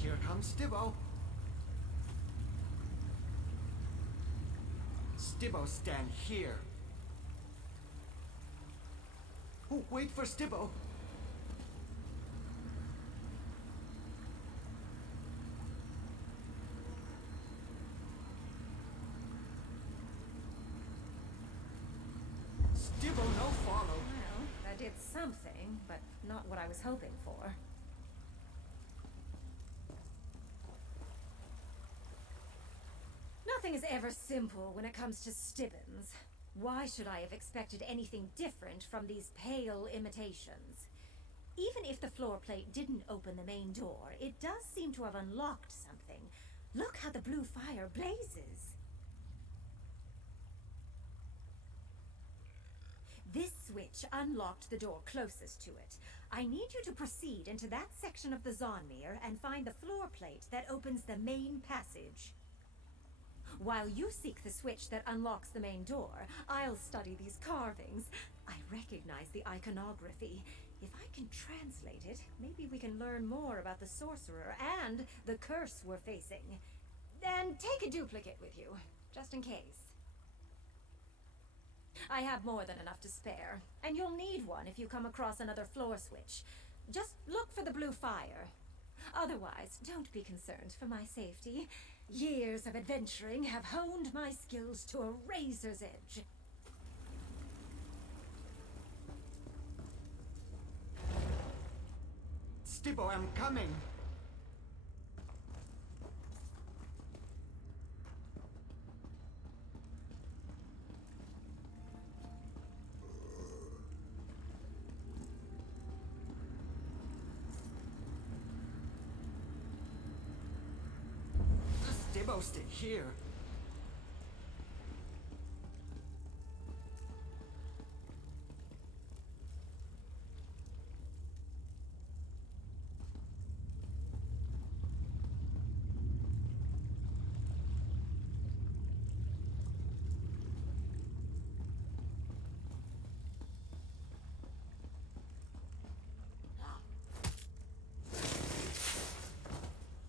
Here comes Stibbo. Stibbo, stand here. Oh, wait for Stibbo. something, but not what I was hoping for. Nothing is ever simple when it comes to Stibbons. Why should I have expected anything different from these pale imitations? Even if the floor plate didn't open the main door, it does seem to have unlocked something. Look how the blue fire blazes. This switch unlocked the door closest to it. I need you to proceed into that section of the Zonmir and find the floor plate that opens the main passage. While you seek the switch that unlocks the main door, I'll study these carvings. I recognize the iconography. If I can translate it, maybe we can learn more about the sorcerer and the curse we're facing. And take a duplicate with you, just in case. I have more than enough to spare, and you'll need one if you come across another floor switch. Just look for the blue fire. Otherwise, don't be concerned for my safety. Years of adventuring have honed my skills to a razor's edge. Stibbo, I'm coming. Stibbo, stay here.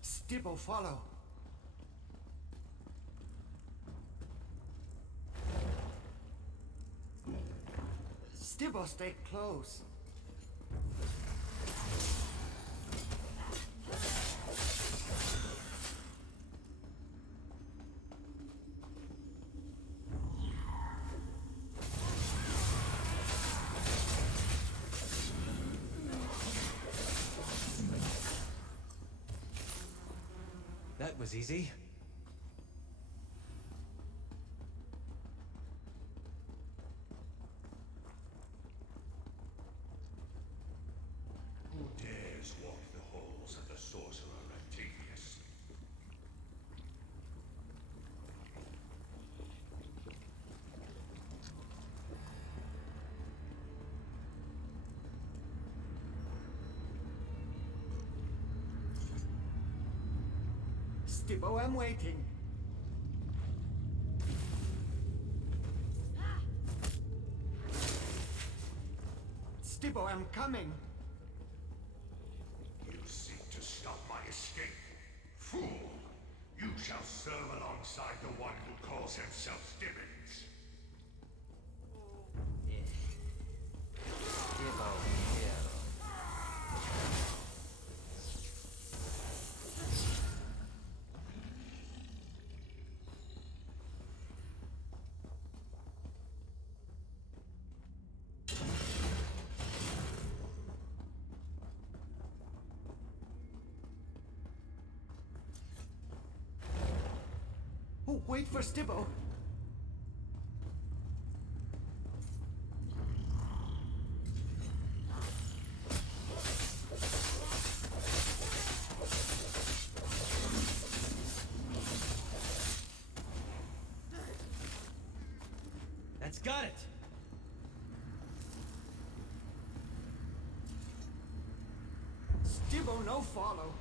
Stibbo, follow. Stibbo, stay close. That was easy. Who dares walk the halls of the sorcerer Antivius? Stibbo, I'm waiting. Stibbo, I'm coming. You seek to stop my escape? Fool! You shall serve alongside the one who calls himself Stibbons. Stibbo, here. Oh, wait for Stibbo. That's got it! Stibbo, no follow.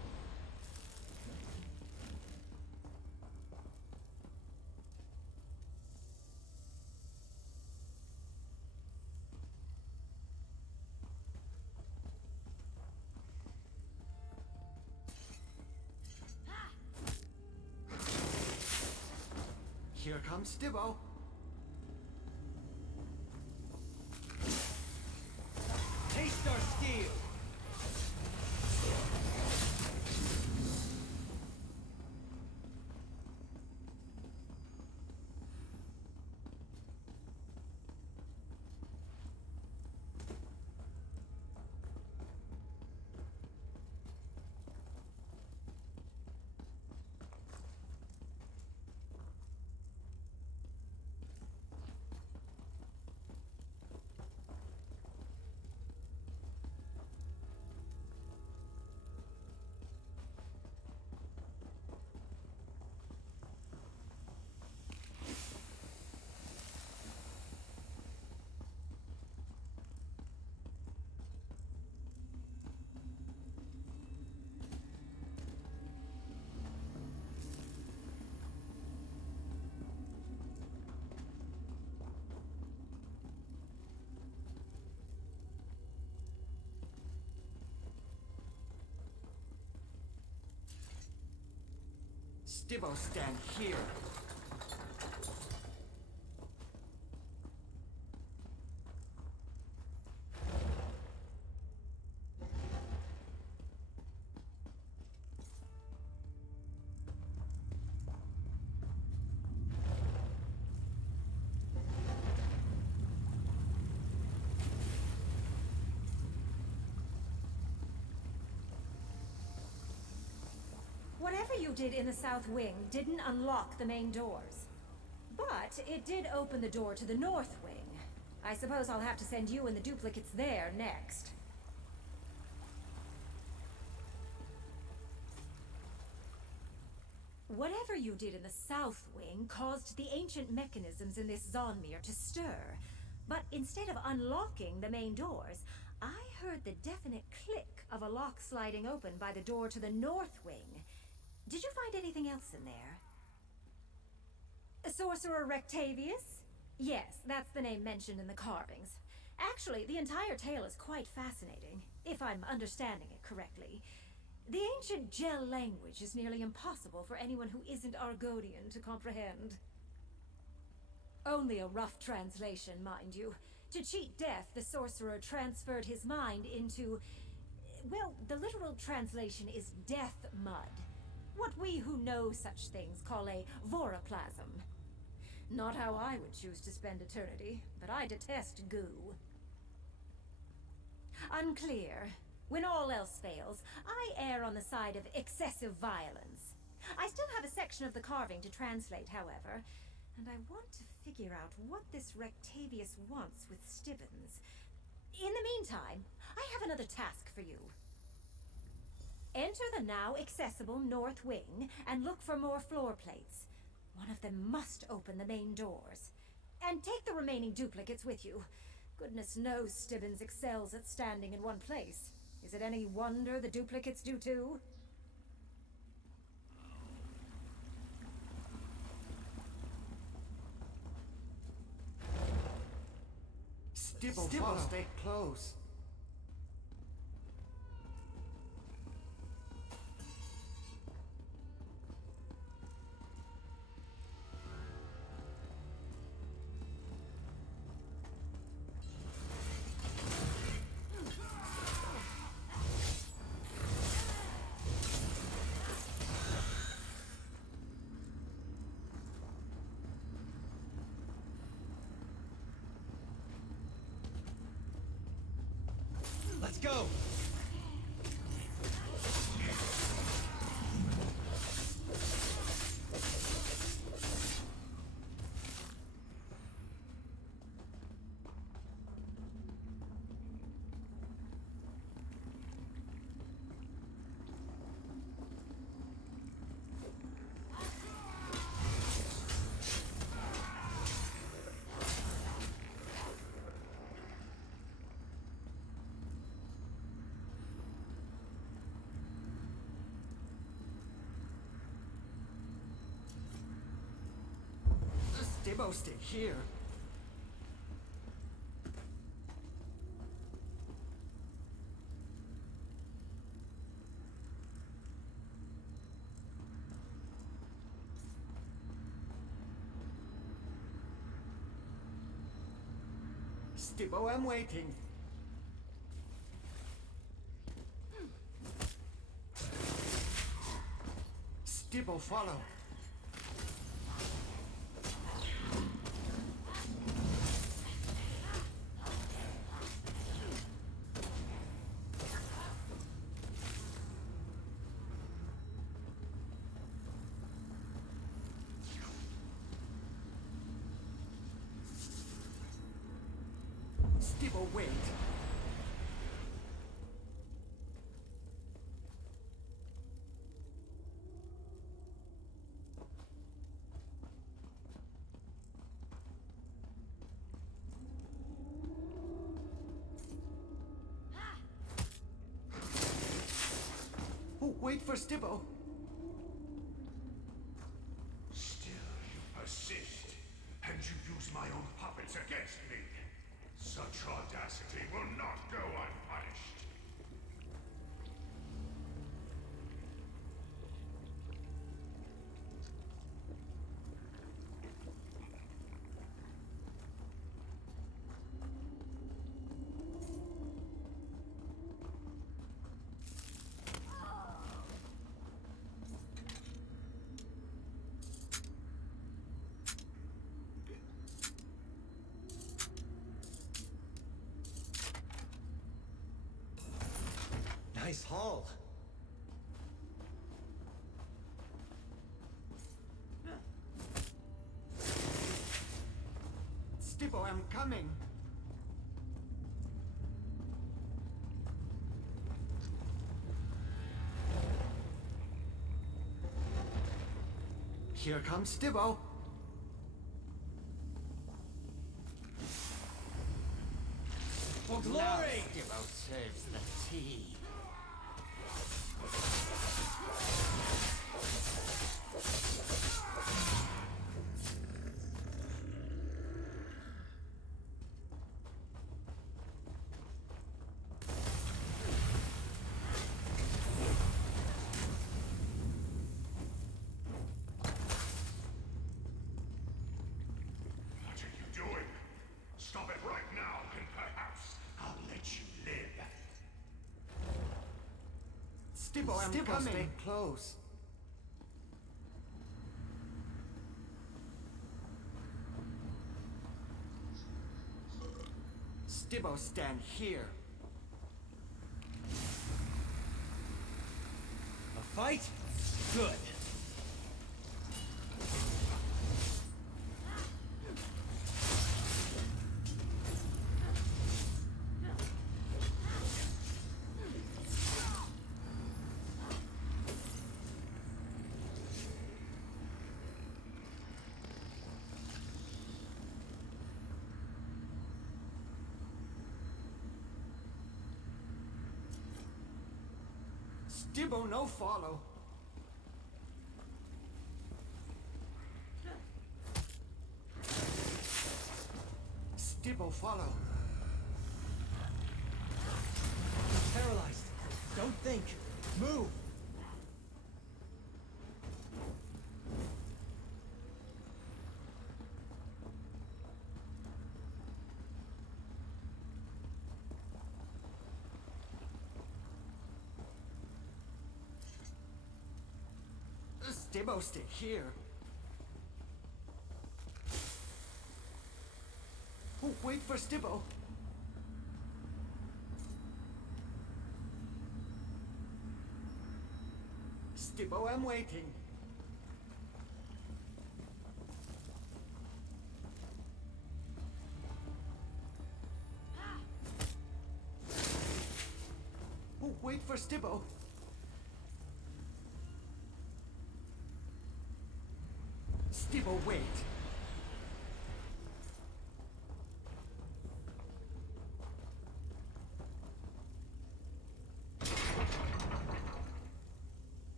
Here comes Stibbo. Taste our steel! Stibbo, stand here. Whatever you did in the South Wing didn't unlock the main doors. But it did open the door to the North Wing. I suppose I'll have to send you and the duplicates there next. Whatever you did in the South Wing caused the ancient mechanisms in this Zonmir to stir. But instead of unlocking the main doors, I heard the definite click of a lock sliding open by the door to the North Wing. Did you find anything else in there? Sorcerer Rectavius? Yes, that's the name mentioned in the carvings. Actually, the entire tale is quite fascinating, if I'm understanding it correctly. The ancient Gel language is nearly impossible for anyone who isn't Argonian to comprehend. Only a rough translation, mind you. To cheat death, the sorcerer transferred his mind into... well, the literal translation is death mud. What we who know such things call a voroplasm. Not how I would choose to spend eternity, but I detest goo. Unclear. When all else fails, I err on the side of excessive violence. I still have a section of the carving to translate, however, and I want to figure out what this Rectavius wants with Stibbons. In the meantime, I have another task for you. Enter the now accessible North Wing and look for more floor plates. One of them must open the main doors. And take the remaining duplicates with you. Goodness knows Stibbons excels at standing in one place. Is it any wonder the duplicates do too? Stibbo, follow. Stay close. Let's go! Stibbo, stay here. Stibbo, I'm waiting. Stibbo, follow. Stibbo, wait. Oh, wait for Stibbo. Still you persist, and you use my own puppets against me. Such audacity will not go unpunished. Nice haul. Stibbo, I'm coming. Here comes Stibbo. For glory! Now Stibbo serves the tea. What are you doing? Stop it right now, and perhaps I'll let you live. Stibbo, I'm coming. Stay close. Stibbo, stand here. A fight? Good. Stibbo, no follow. Stibbo, follow. Paralyzed. Don't think. Move. Stibbo, stay here. Oh, wait for Stibbo. Stibbo, I'm waiting. Oh, wait for Stibbo. Stibbo, wait.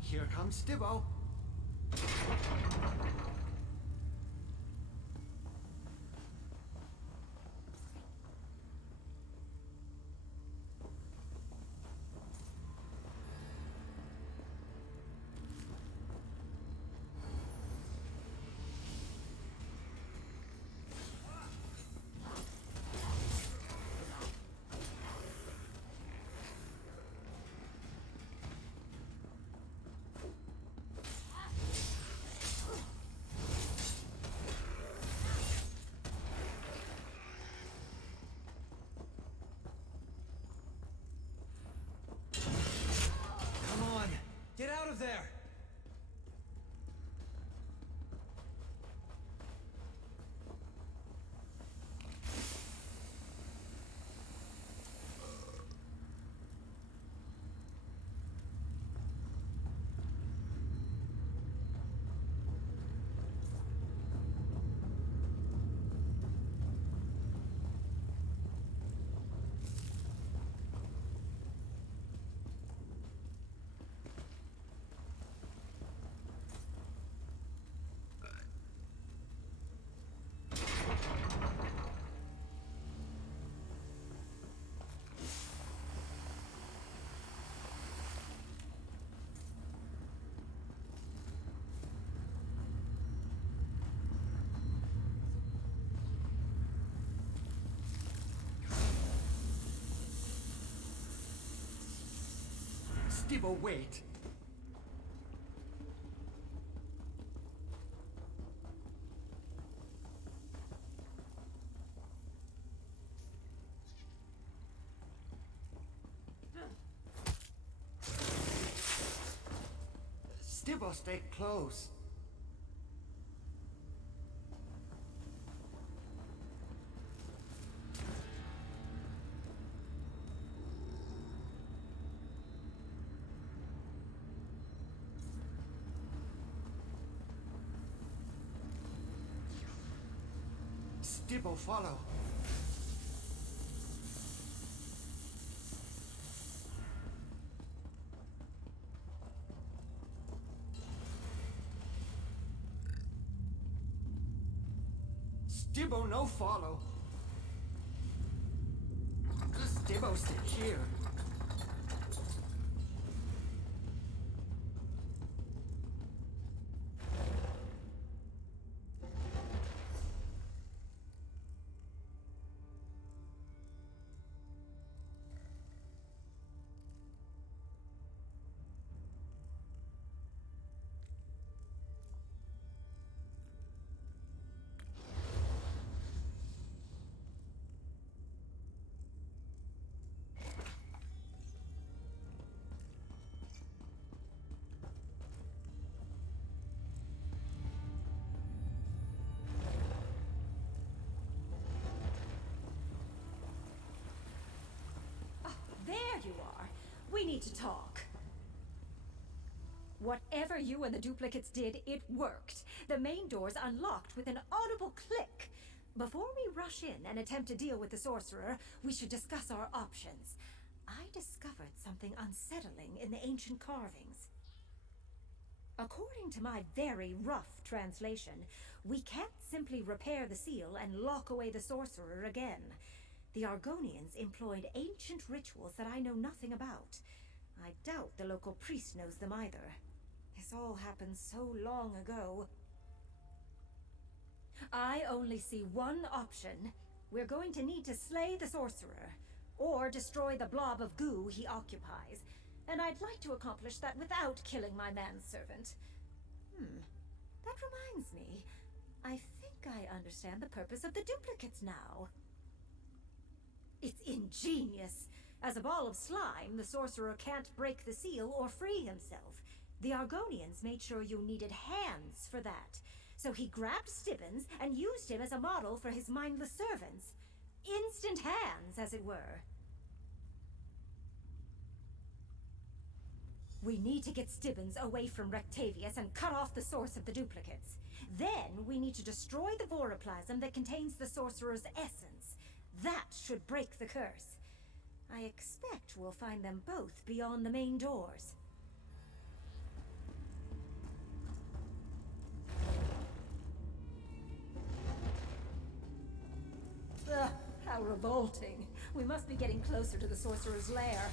Here comes Stibbo. Come on. Get out of there. Stibbo, wait. Stibbo, stay close. Stibbo, follow. Stibbo, no follow. Stibbo, stay here. There you are. We need to talk. Whatever you and the duplicates did, it worked. The main doors unlocked with an audible click. Before we rush in and attempt to deal with the sorcerer, we should discuss our options. I discovered something unsettling in the ancient carvings. According to my very rough translation, we can't simply repair the seal and lock away the sorcerer again. The Argonians employed ancient rituals that I know nothing about. I doubt the local priest knows them either. This all happened so long ago. I only see one option. We're going to need to slay the sorcerer, or destroy the blob of goo he occupies. And I'd like to accomplish that without killing my manservant. That reminds me. I think I understand the purpose of the duplicates now. It's ingenious. As a ball of slime, the sorcerer can't break the seal or free himself. The Argonians made sure you needed hands for that. So he grabbed Stibbons and used him as a model for his mindless servants. Instant hands, as it were. We need to get Stibbons away from Rectavius and cut off the source of the duplicates. Then we need to destroy the voroplasm that contains the sorcerer's essence. That should break the curse. I expect we'll find them both beyond the main doors. Ugh, how revolting. We must be getting closer to the sorcerer's lair.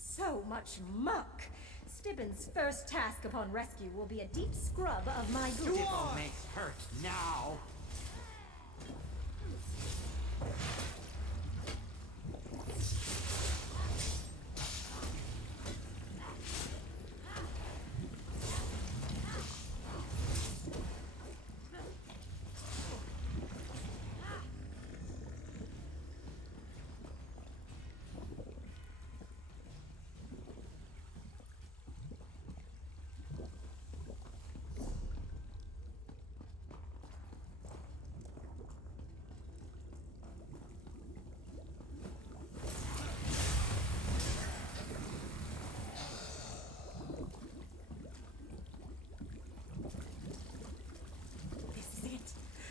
So much muck! Stibbons' first task upon rescue will be a deep scrub of my goo. Stibbo makes hurt now.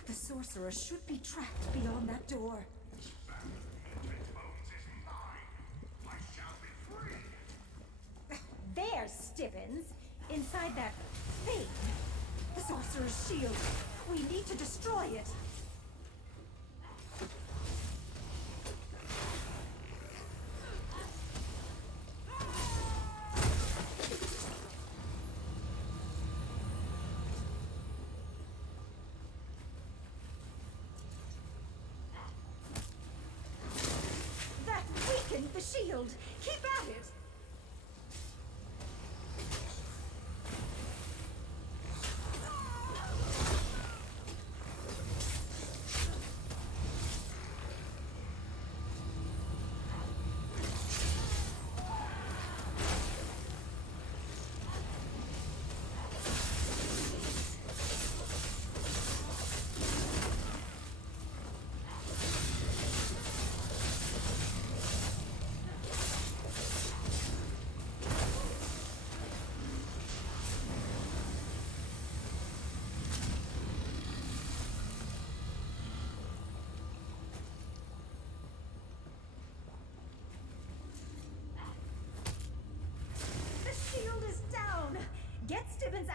The sorcerer should be trapped beyond that door. There's Stibbons, inside that thing. The sorcerer's shield. We need to destroy it.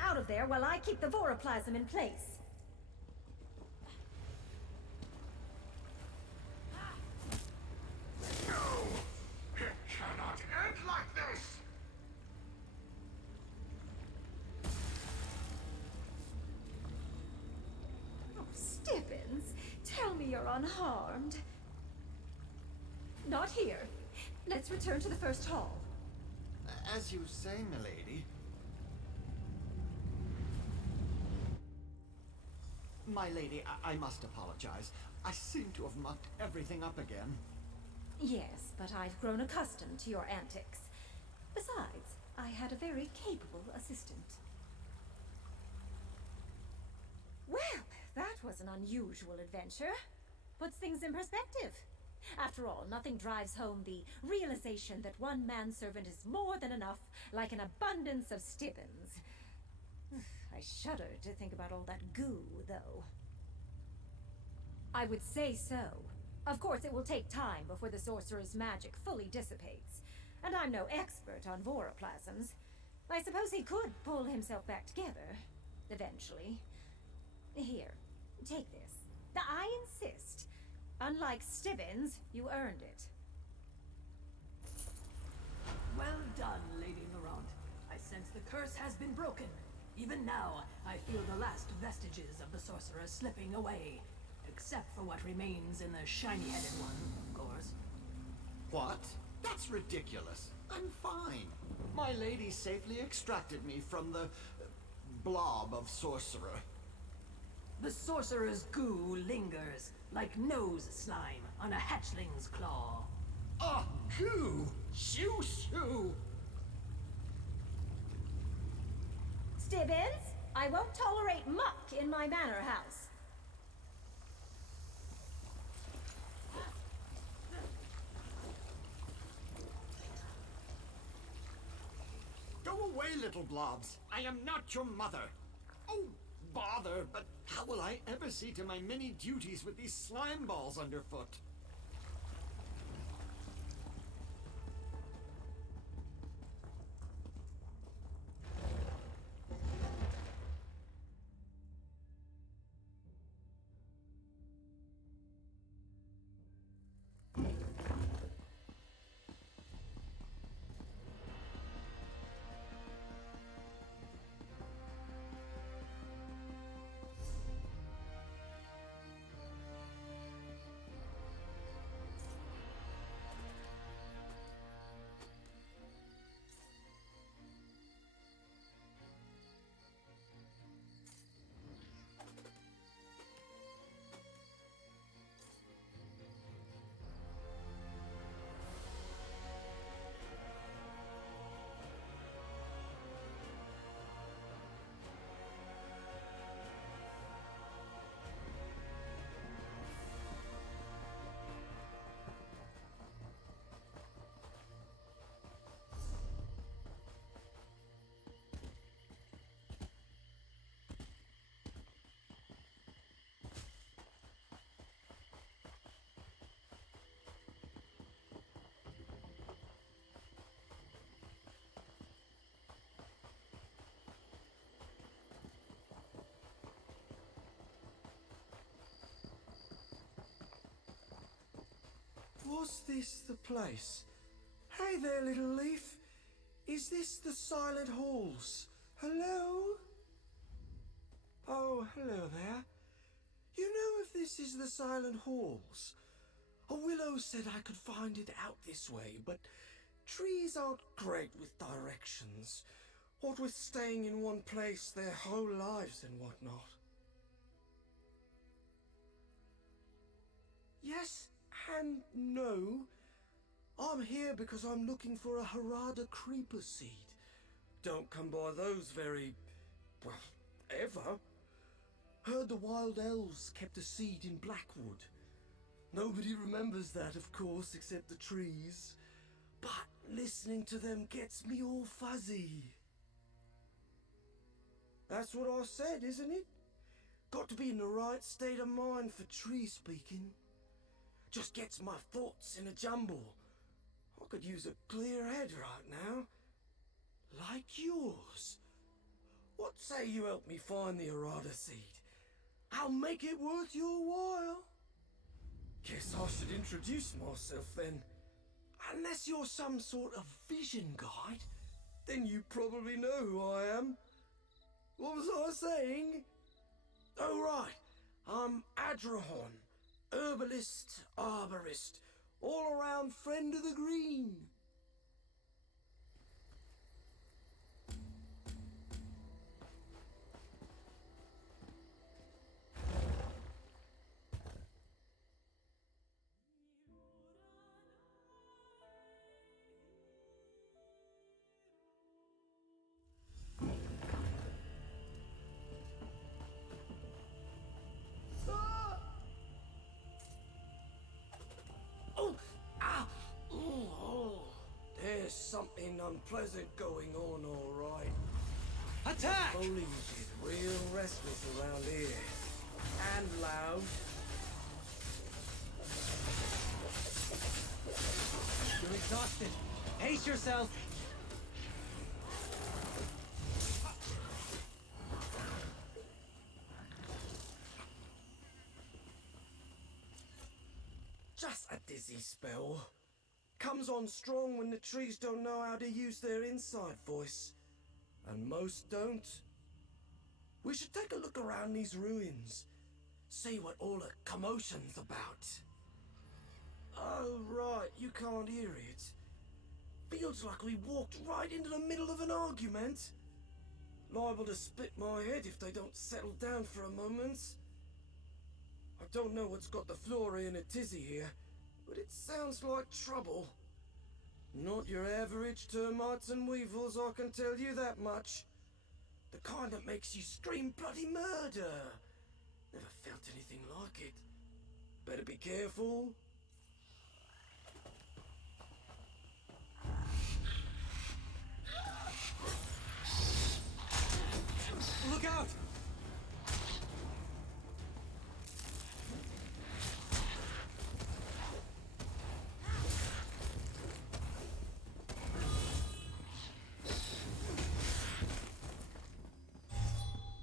out of there while I keep the voroplasm in place. No! It cannot end like this! Oh, Stibbins, tell me you're unharmed. Not here. Let's return to the first hall. As you say, milady. My lady, I must apologize. I seem to have mucked everything up again. Yes, but I've grown accustomed to your antics. Besides, I had a very capable assistant. Well, that was an unusual adventure. Puts things in perspective. After all, nothing drives home the realization that one manservant is more than enough, like an abundance of Stibbins. I shudder to think about all that goo, though. I would say so. Of course, it will take time before the sorcerer's magic fully dissipates. And I'm no expert on voroplasms. I suppose he could pull himself back together, eventually. Here, take this. I insist. Unlike Stibbins, you earned it. Well done, Lady Laurent. I sense the curse has been broken. Even now, I feel the last vestiges of the sorcerer slipping away. Except for what remains in the shiny-headed one, of course. What? That's ridiculous. I'm fine. My lady safely extracted me from the blob of sorcerer. The sorcerer's goo lingers, like nose slime on a hatchling's claw. Ah, goo! Shoo shoo! Stibbins, I won't tolerate muck in my manor house. Go away, little blobs. I am not your mother. Oh, bother, but how will I ever see to my many duties with these slime balls underfoot? Was this the place? Hey there, little leaf. Is this the silent halls? Hello? Oh, hello there. You know if this is the silent halls? A willow said I could find it out this way, but trees aren't great with directions. What with staying in one place their whole lives and whatnot. Yes and no. I'm here because I'm looking for a Harada creeper seed. Don't come by those very, well, ever. Heard the wild elves kept a seed in Blackwood. Nobody remembers that, of course, except the trees. But listening to them gets me all fuzzy. That's what I said, isn't it? Got to be in the right state of mind for tree speaking. Just gets my thoughts in a jumble. I could use a clear head right now. Like yours. What say you help me find the Harada seed? I'll make it worth your while. Guess I should introduce myself then. Unless you're some sort of vision guide, then you probably know who I am. What was I saying? Oh right, I'm Adrahon, herbalist, arborist, all-around friend of the green. There's something unpleasant going on, all right. Attack! Only you get real restless around here. And loud. You're exhausted. Pace yourself. Just a dizzy spell. Comes on strong when the trees don't know how to use their inside voice. And most don't. We should take a look around these ruins. See what all the commotion's about. Oh, right, you can't hear it. Feels like we walked right into the middle of an argument. Liable to split my head if they don't settle down for a moment. I don't know what's got the flora in a tizzy here, but it sounds like trouble. Not your average termites and weevils, I can tell you that much. The kind that makes you scream bloody murder. Never felt anything like it. Better be careful. Look out!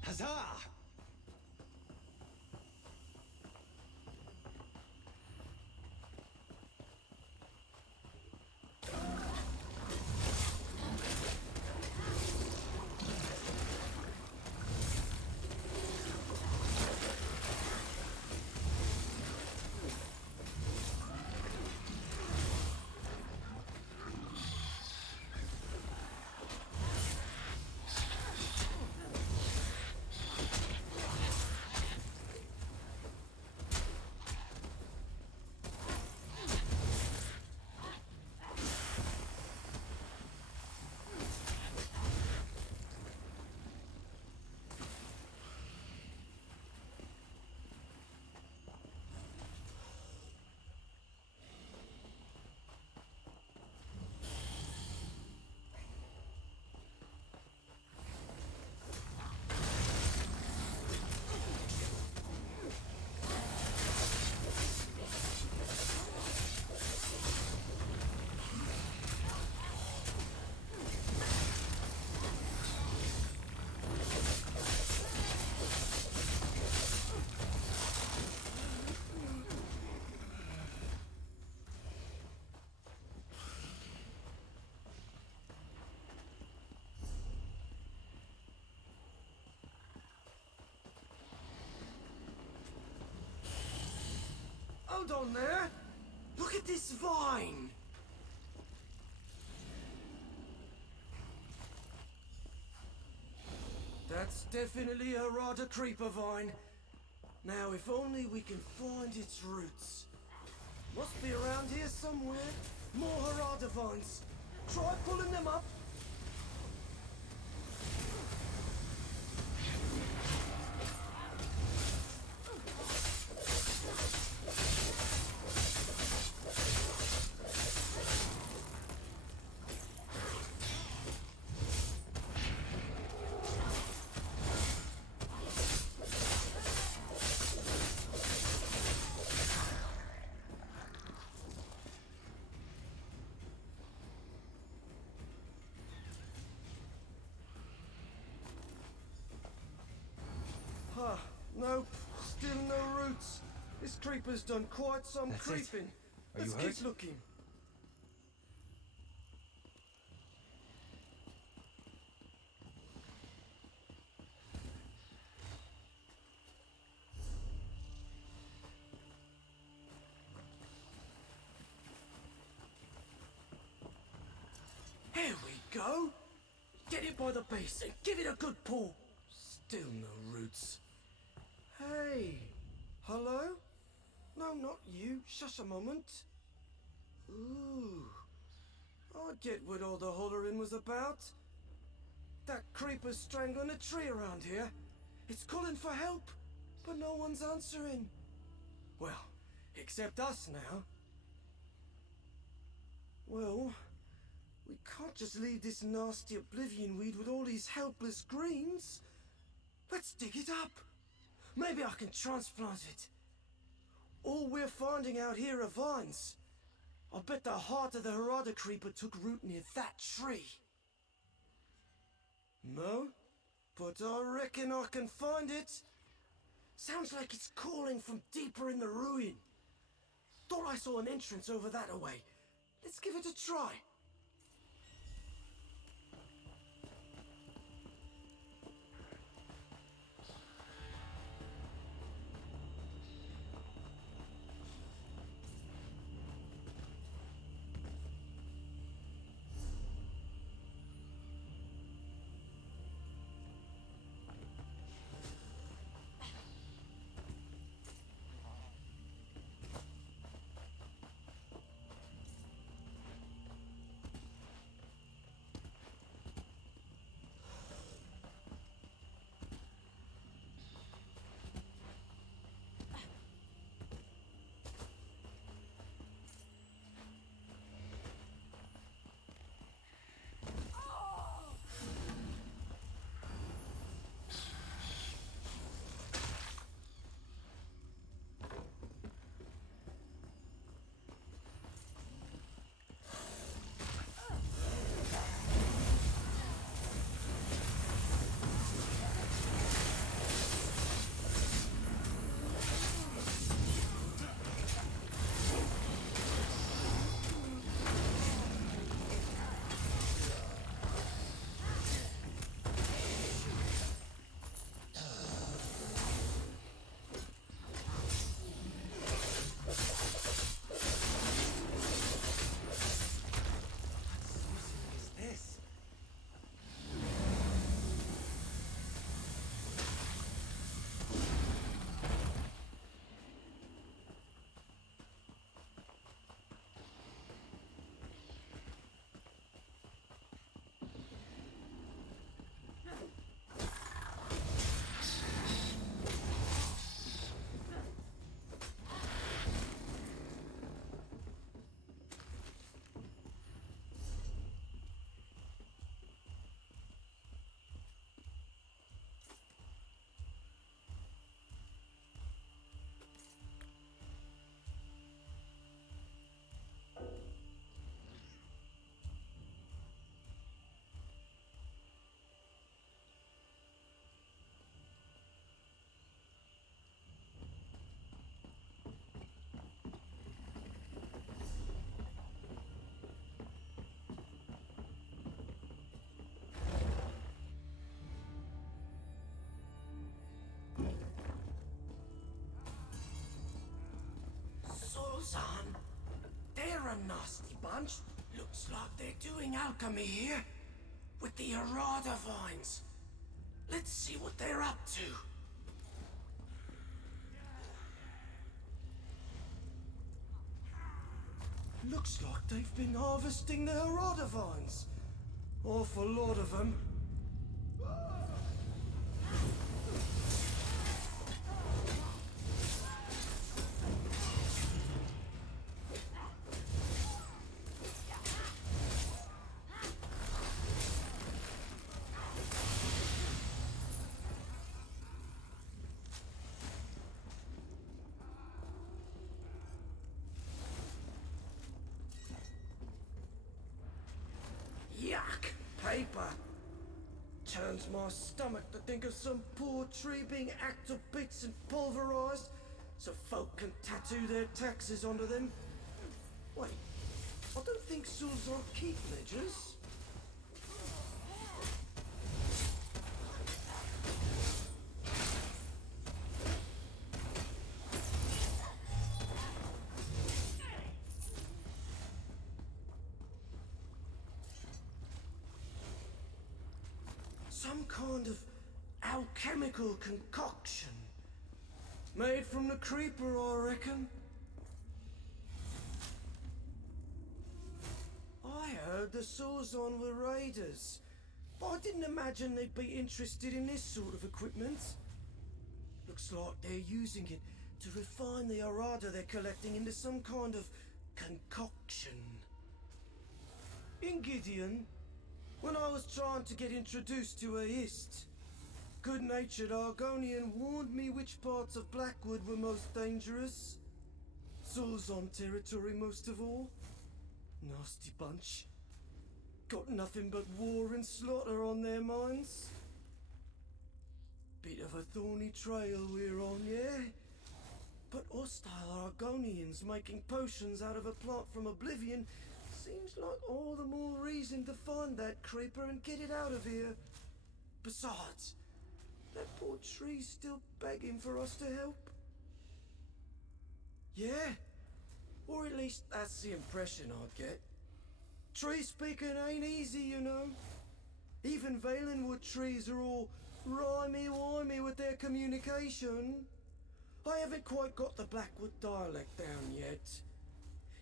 Huzzah! Hold on there! Look at this vine! That's definitely a Harada creeper vine. Now, if only we can find its roots. Must be around here somewhere. More Harada vines. Try pulling them up. This creeper's done quite some That's it. creeping. Are you Let's hurt? keep looking. Here we go. Get it by the base and give it a good pull. Still no roots. Hey. Hello? No, not you. Shush a moment. Ooh. I get what all the hollering was about. That creeper's strangling a tree around here. It's calling for help, but no one's answering. Well, except us now. Well, we can't just leave this nasty oblivion weed with all these helpless greens. Let's dig it up. Maybe I can transplant it. All we're finding out here are vines. I bet the heart of the Harada creeper took root near that tree. No? But I reckon I can find it. Sounds like it's calling from deeper in the ruin. Thought I saw an entrance over that way. Let's give it a try. Zan, they're a nasty bunch. Looks like they're doing alchemy here. With the Harada vines. Let's see what they're up to. Looks like they've been harvesting the Harada vines. Awful lot of them. Yuck! Paper! Turns my stomach to think of some poor tree being hacked to bits and pulverized. so folk can tattoo their taxes onto them. Wait, I don't think Sulzon keep ledgers. Some kind of alchemical concoction. Made from the creeper, I reckon. I heard the Sulzon were raiders, but I didn't imagine they'd be interested in this sort of equipment. Looks like they're using it to refine the Arada they're collecting into some kind of concoction. In Gideon, when I was trying to get introduced to Aist, good-natured Argonian warned me which parts of Blackwood were most dangerous. Sulzon territory most of all. Nasty bunch. Got nothing but war and slaughter on their minds. Bit of a thorny trail we're on, yeah? But hostile Argonians making potions out of a plant from Oblivion seems like all the more reason to find that creeper and get it out of here. Besides, that poor tree's still begging for us to help. Yeah? Or at least that's the impression I get. Tree speaking ain't easy, you know. Even Valenwood trees are all rhymey-wimey with their communication. I haven't quite got the Blackwood dialect down yet.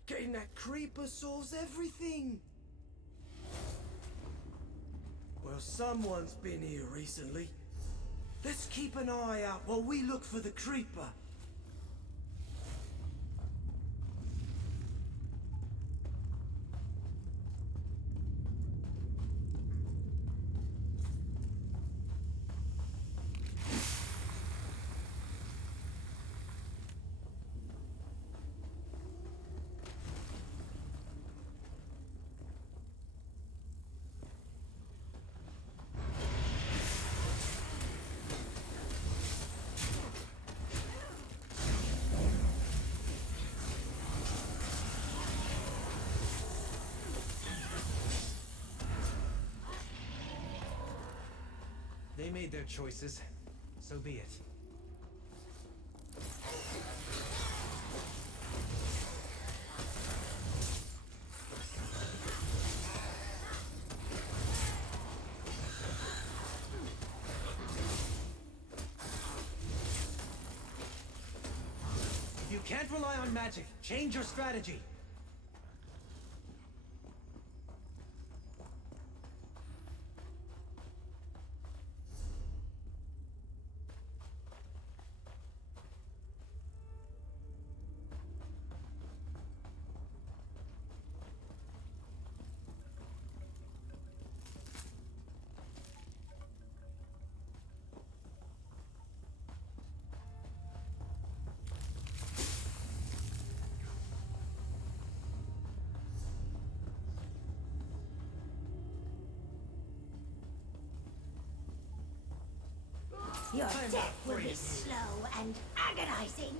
Getting that creeper solves everything. Well, someone's been here recently. Let's keep an eye out while we look for the creeper. They made their choices, so be it. You can't rely on magic. Change your strategy. Your death will be slow and agonizing.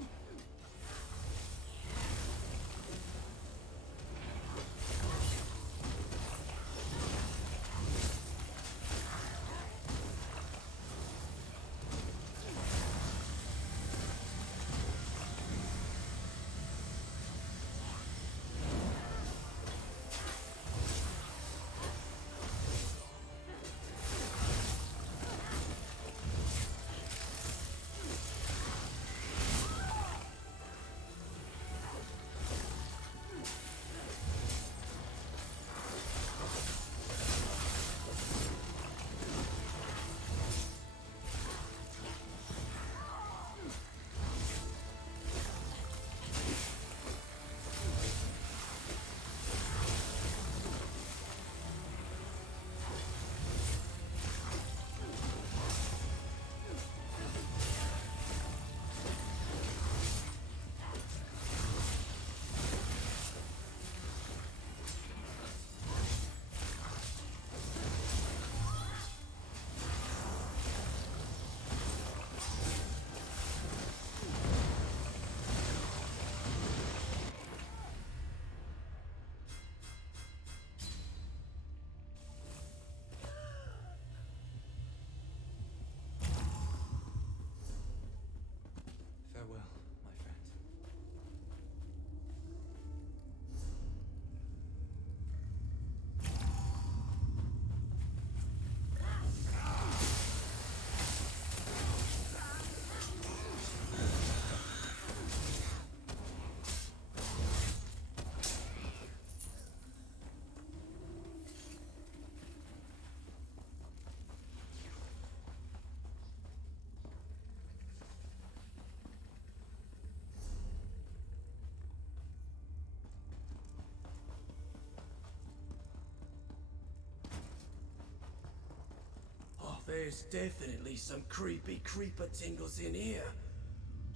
There's definitely some creepy creeper tingles in here.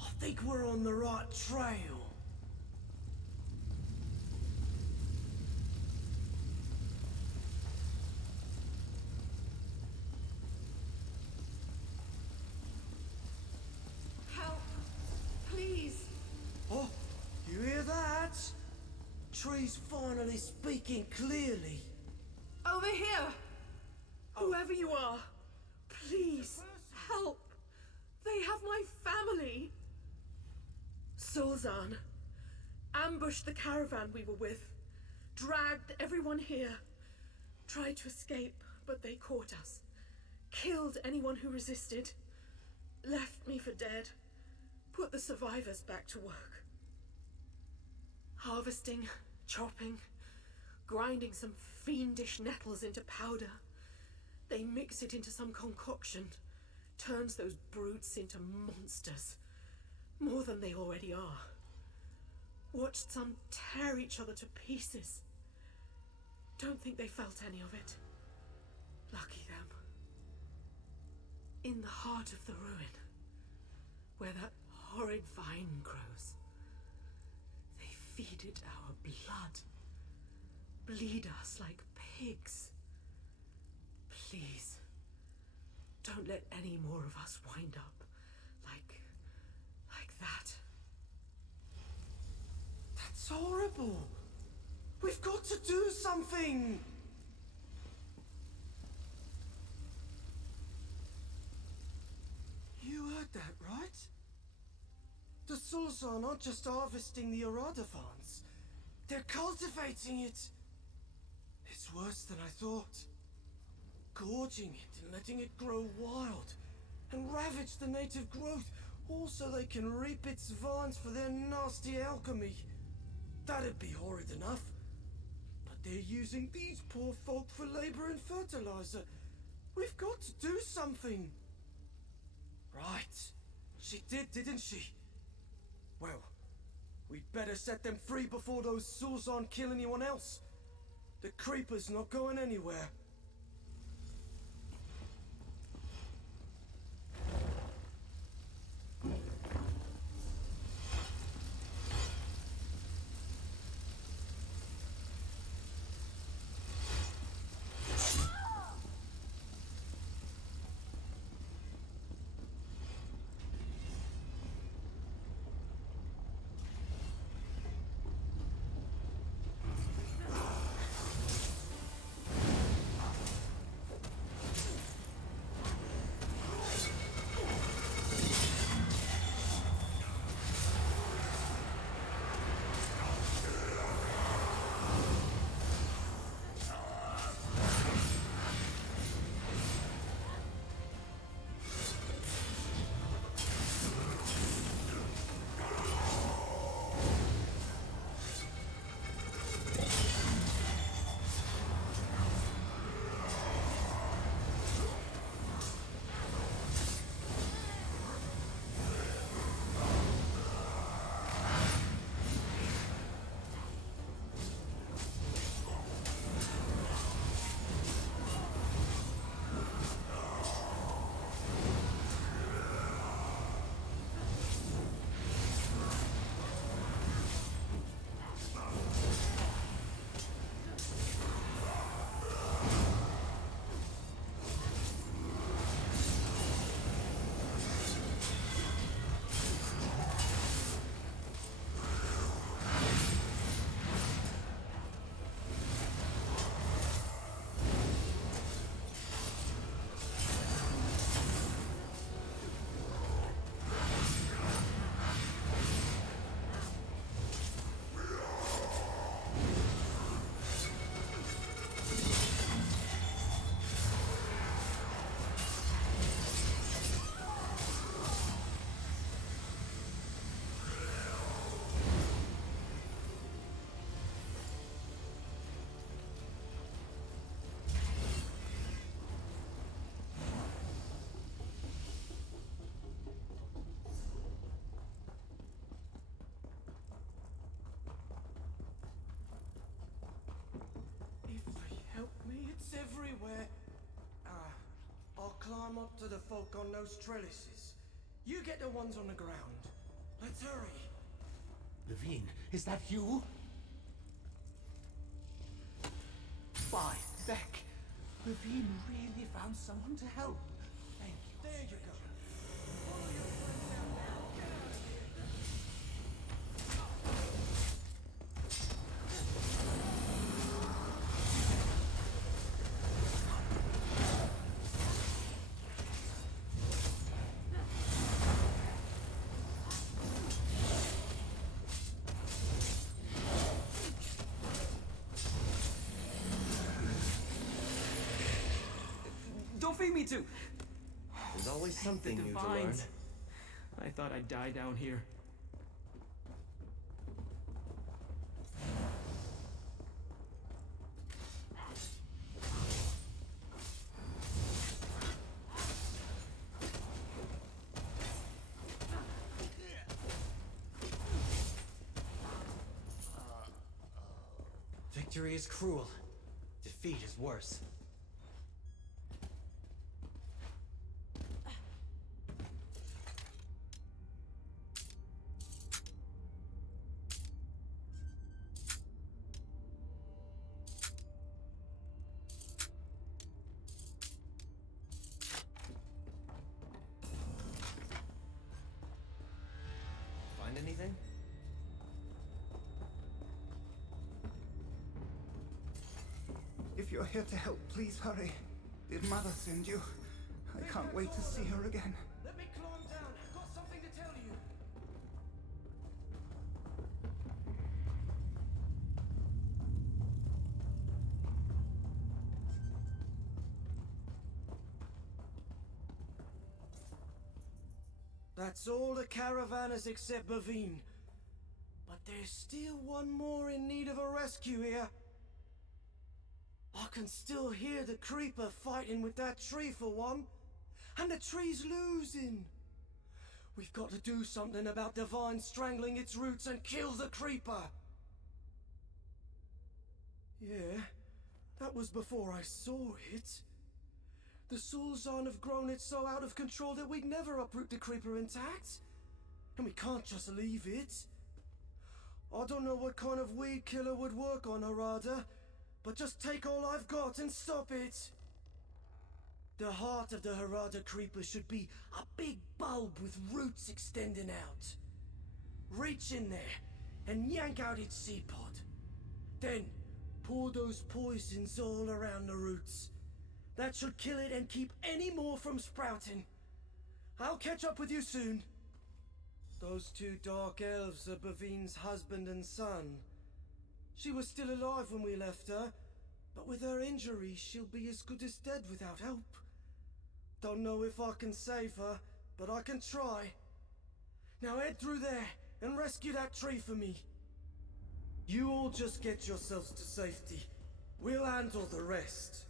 I think we're on the right trail. Help! Please! Oh, you hear that? Tree's finally speaking clearly. Over here! Whoever you are, please help! They have my family! Sulzan ambushed the caravan we were with, dragged everyone here, tried to escape, but they caught us, killed anyone who resisted, left me for dead, put the survivors back to work. Harvesting, chopping, grinding some fiendish nettles into powder. They mix it into some concoction, turns those brutes into monsters. More than they already are. Watched some tear each other to pieces. Don't think they felt any of it. Lucky them. In the heart of the ruin, where that horrid vine grows, they feed it our blood. Bleed us like pigs. Please, don't let any more of us wind up like that. That's horrible. We've got to do something. You heard that, right? The Sulzan aren't just harvesting the Aradavans. They're cultivating it. It's worse than I thought. Gorging it and letting it grow wild and ravage the native growth, all so they can reap its vines for their nasty alchemy. That'd be horrid enough. But they're using these poor folk for labor and fertilizer. We've got to do something. Right. She did, didn't she? Well, we'd better set them free before those Sulzan kill anyone else. The creeper's not going anywhere. come up to the folk on those trellises. You get the ones on the ground. Let's hurry. Levine, is that you? By Beck, Levine really found someone to help. Thank you. There you go. Don't feed me too. There's always something The new to learn. divines. I thought I'd die down here. Victory is cruel. Defeat is worse. Find anything? If you're here to help, please hurry. Did Mother send you? I can't wait to see her again. Let me climb down. I've got something to tell you. That's all the caravanners except Bavine. But there's still one more in need of a rescue here. I can still hear the creeper fighting with that tree for one. And the tree's losing. We've got to do something about the vine strangling its roots and kill the creeper. Yeah, that was before I saw it. The Sulzan have grown it so out of control that we'd never uproot the creeper intact. And we can't just leave it. I don't know what kind of weed killer would work on Harada, but just take all I've got and stop it. The heart of the Harada creeper should be a big bulb with roots extending out. Reach in there and yank out its seed pod. Then pour those poisons all around the roots. That should kill it and keep any more from sprouting. I'll catch up with you soon. Those two dark elves are Bavine's husband and son. She was still alive when we left her, but with her injuries, she'll be as good as dead without help. Don't know if I can save her, but I can try. Now head through there and rescue that tree for me. You all just get yourselves to safety. We'll handle the rest.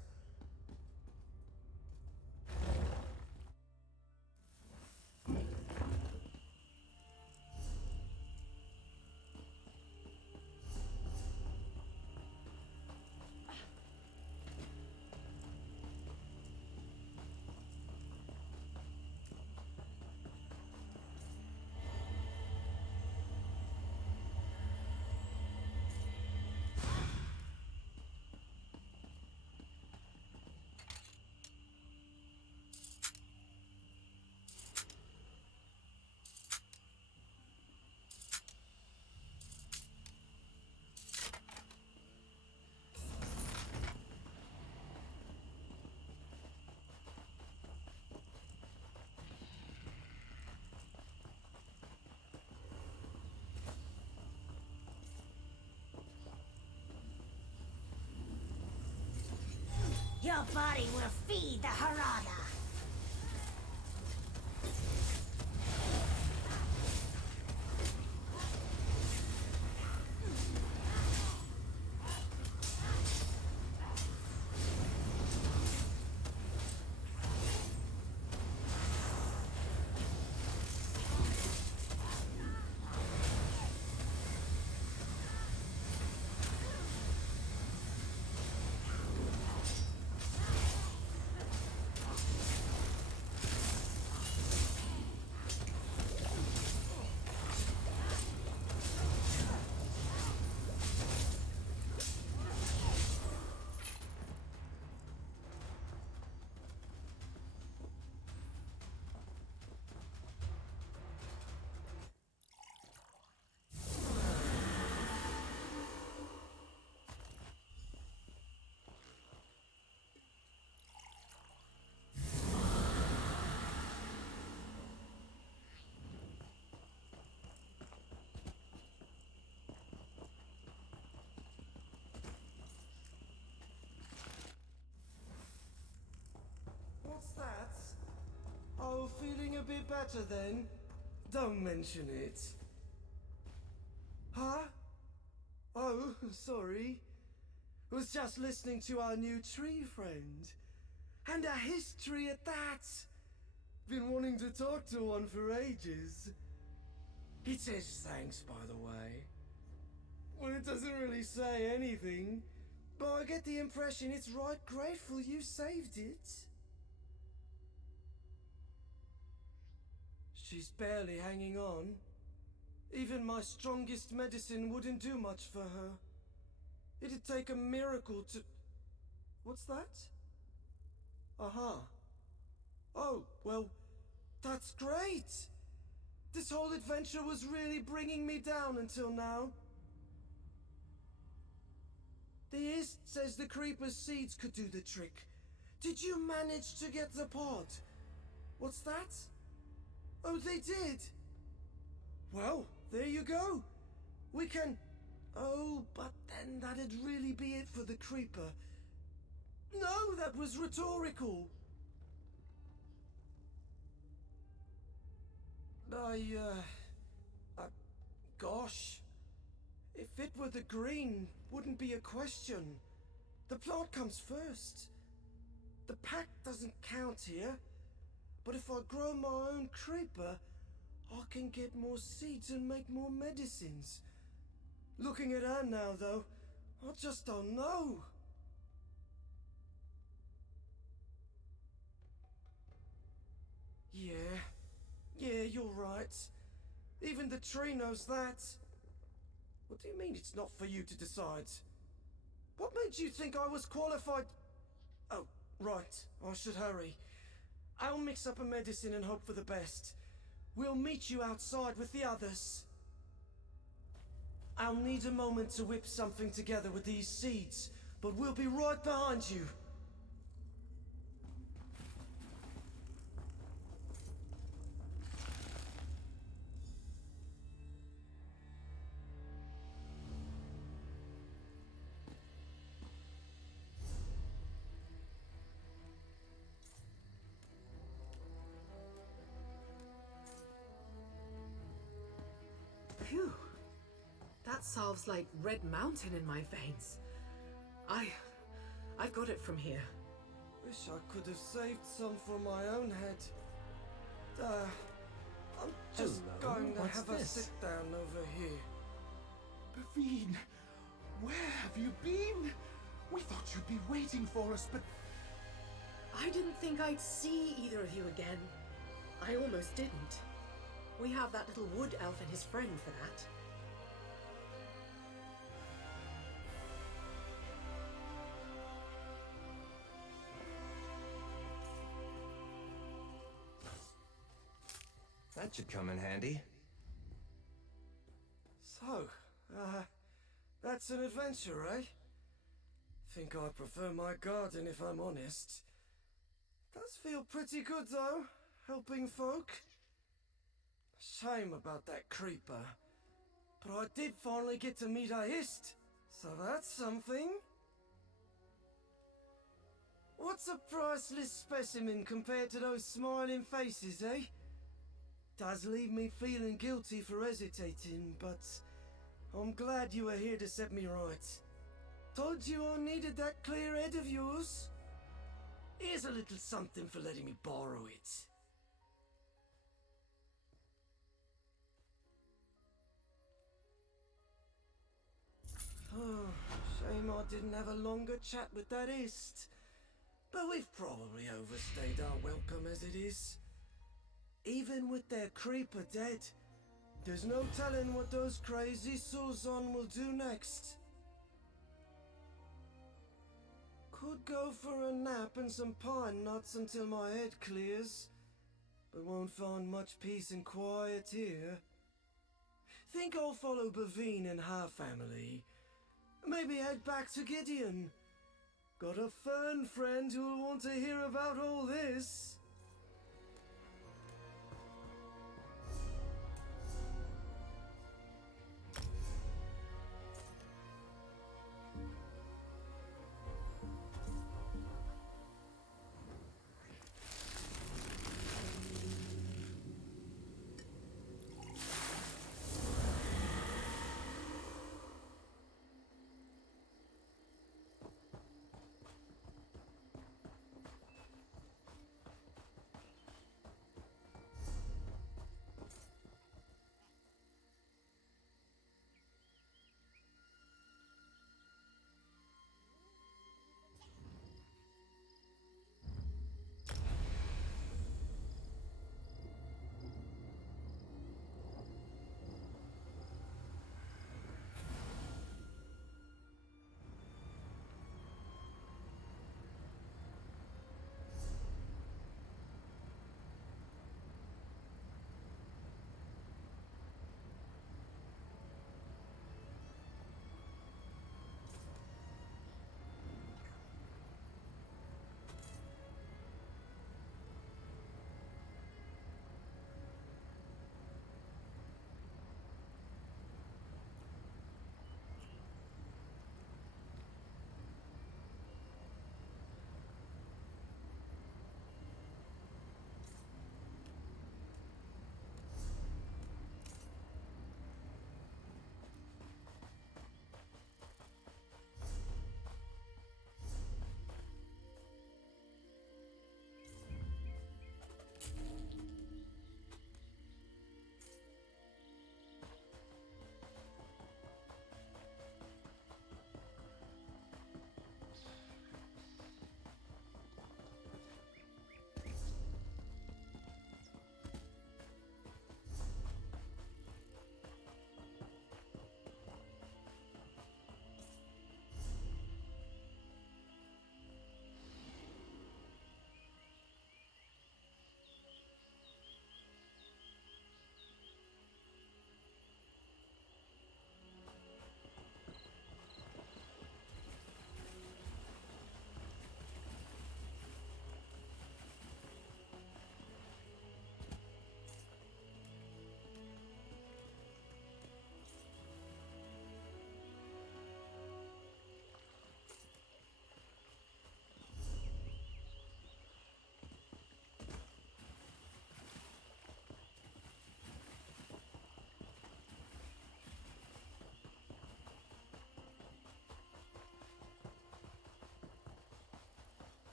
Your body will feed the Harada. a bit better then? Don't mention it. Huh? Oh, sorry. Was just listening to our new tree friend. And a history at that. Been wanting to talk to one for ages. It says thanks, by the way. Well, it doesn't really say anything, but I get the impression it's right grateful you saved it. She's barely hanging on. Even my strongest medicine wouldn't do much for her. It'd take a miracle to... What's that? Aha. Oh, well, that's great! This whole adventure was really bringing me down until now. The East says the Creeper's seeds could do the trick. Did you manage to get the pod? What's that? Oh, they did? Well, there you go. We can... Oh, but then that'd really be it for the Creeper. No, that was rhetorical. Gosh. If it were the green, wouldn't be a question. The plant comes first. The pack doesn't count here. But if I grow my own creeper, I can get more seeds and make more medicines. Looking at her now, though, I just don't know. Yeah, you're right. Even the tree knows that. What do you mean it's not for you to decide? What made you think I was qualified? Oh, right. I should hurry. I'll mix up a medicine and hope for the best. We'll meet you outside with the others. I'll need a moment to whip something together with these seeds, but we'll be right behind you. Phew. That salve's like Red Mountain in my veins. I got it from here. Wish I could have saved some for my own head. I'm just going to have a sit down over here. Bavine, where have you been? We thought you'd be waiting for us, but... I didn't think I'd see either of you again. I almost didn't. We have that little wood elf and his friend for that. That should come in handy. So, that's an adventure, eh? Think I prefer my garden if I'm honest. Does feel pretty good though, helping folk. Shame about that creeper. But I did finally get to meet a hist, so that's something. What's a priceless specimen compared to those smiling faces, eh? Does leave me feeling guilty for hesitating, but I'm glad you were here to set me right. Told you I needed that clear head of yours. Here's a little something for letting me borrow it. Oh, shame I didn't have a longer chat with that ist. But we've probably overstayed our welcome as it is. Even with their creeper dead, there's no telling what those crazy Suzon will do next. Could go for a nap and some pine nuts until my head clears, but won't find much peace and quiet here. Think I'll follow Bavine and her family. Maybe head back to Gideon. Got a fern friend who'll want to hear about all this.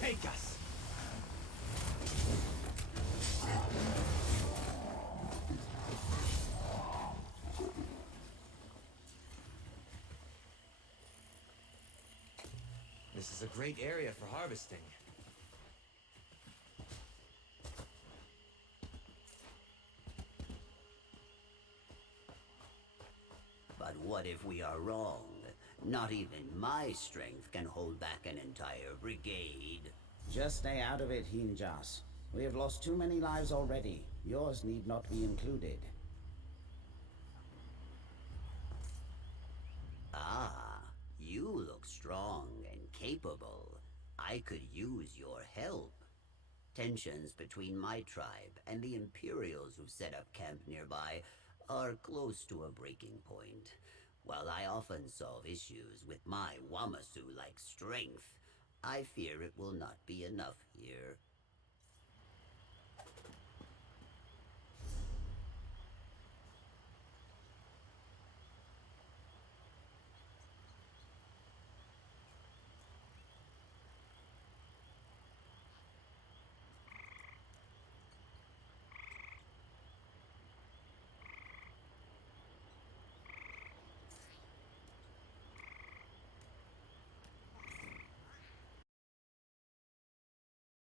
Take us! This is a great area for harvesting. But what if we are wrong? Not even my strength can hold back an entire brigade. Just stay out of it, Hinjas. We have lost too many lives already. Yours need not be included. Ah, you look strong and capable. I could use your help. Tensions between my tribe and the Imperials who set up camp nearby are close to a breaking point. While I often solve issues with my Wamasu-like strength, I fear it will not be enough here.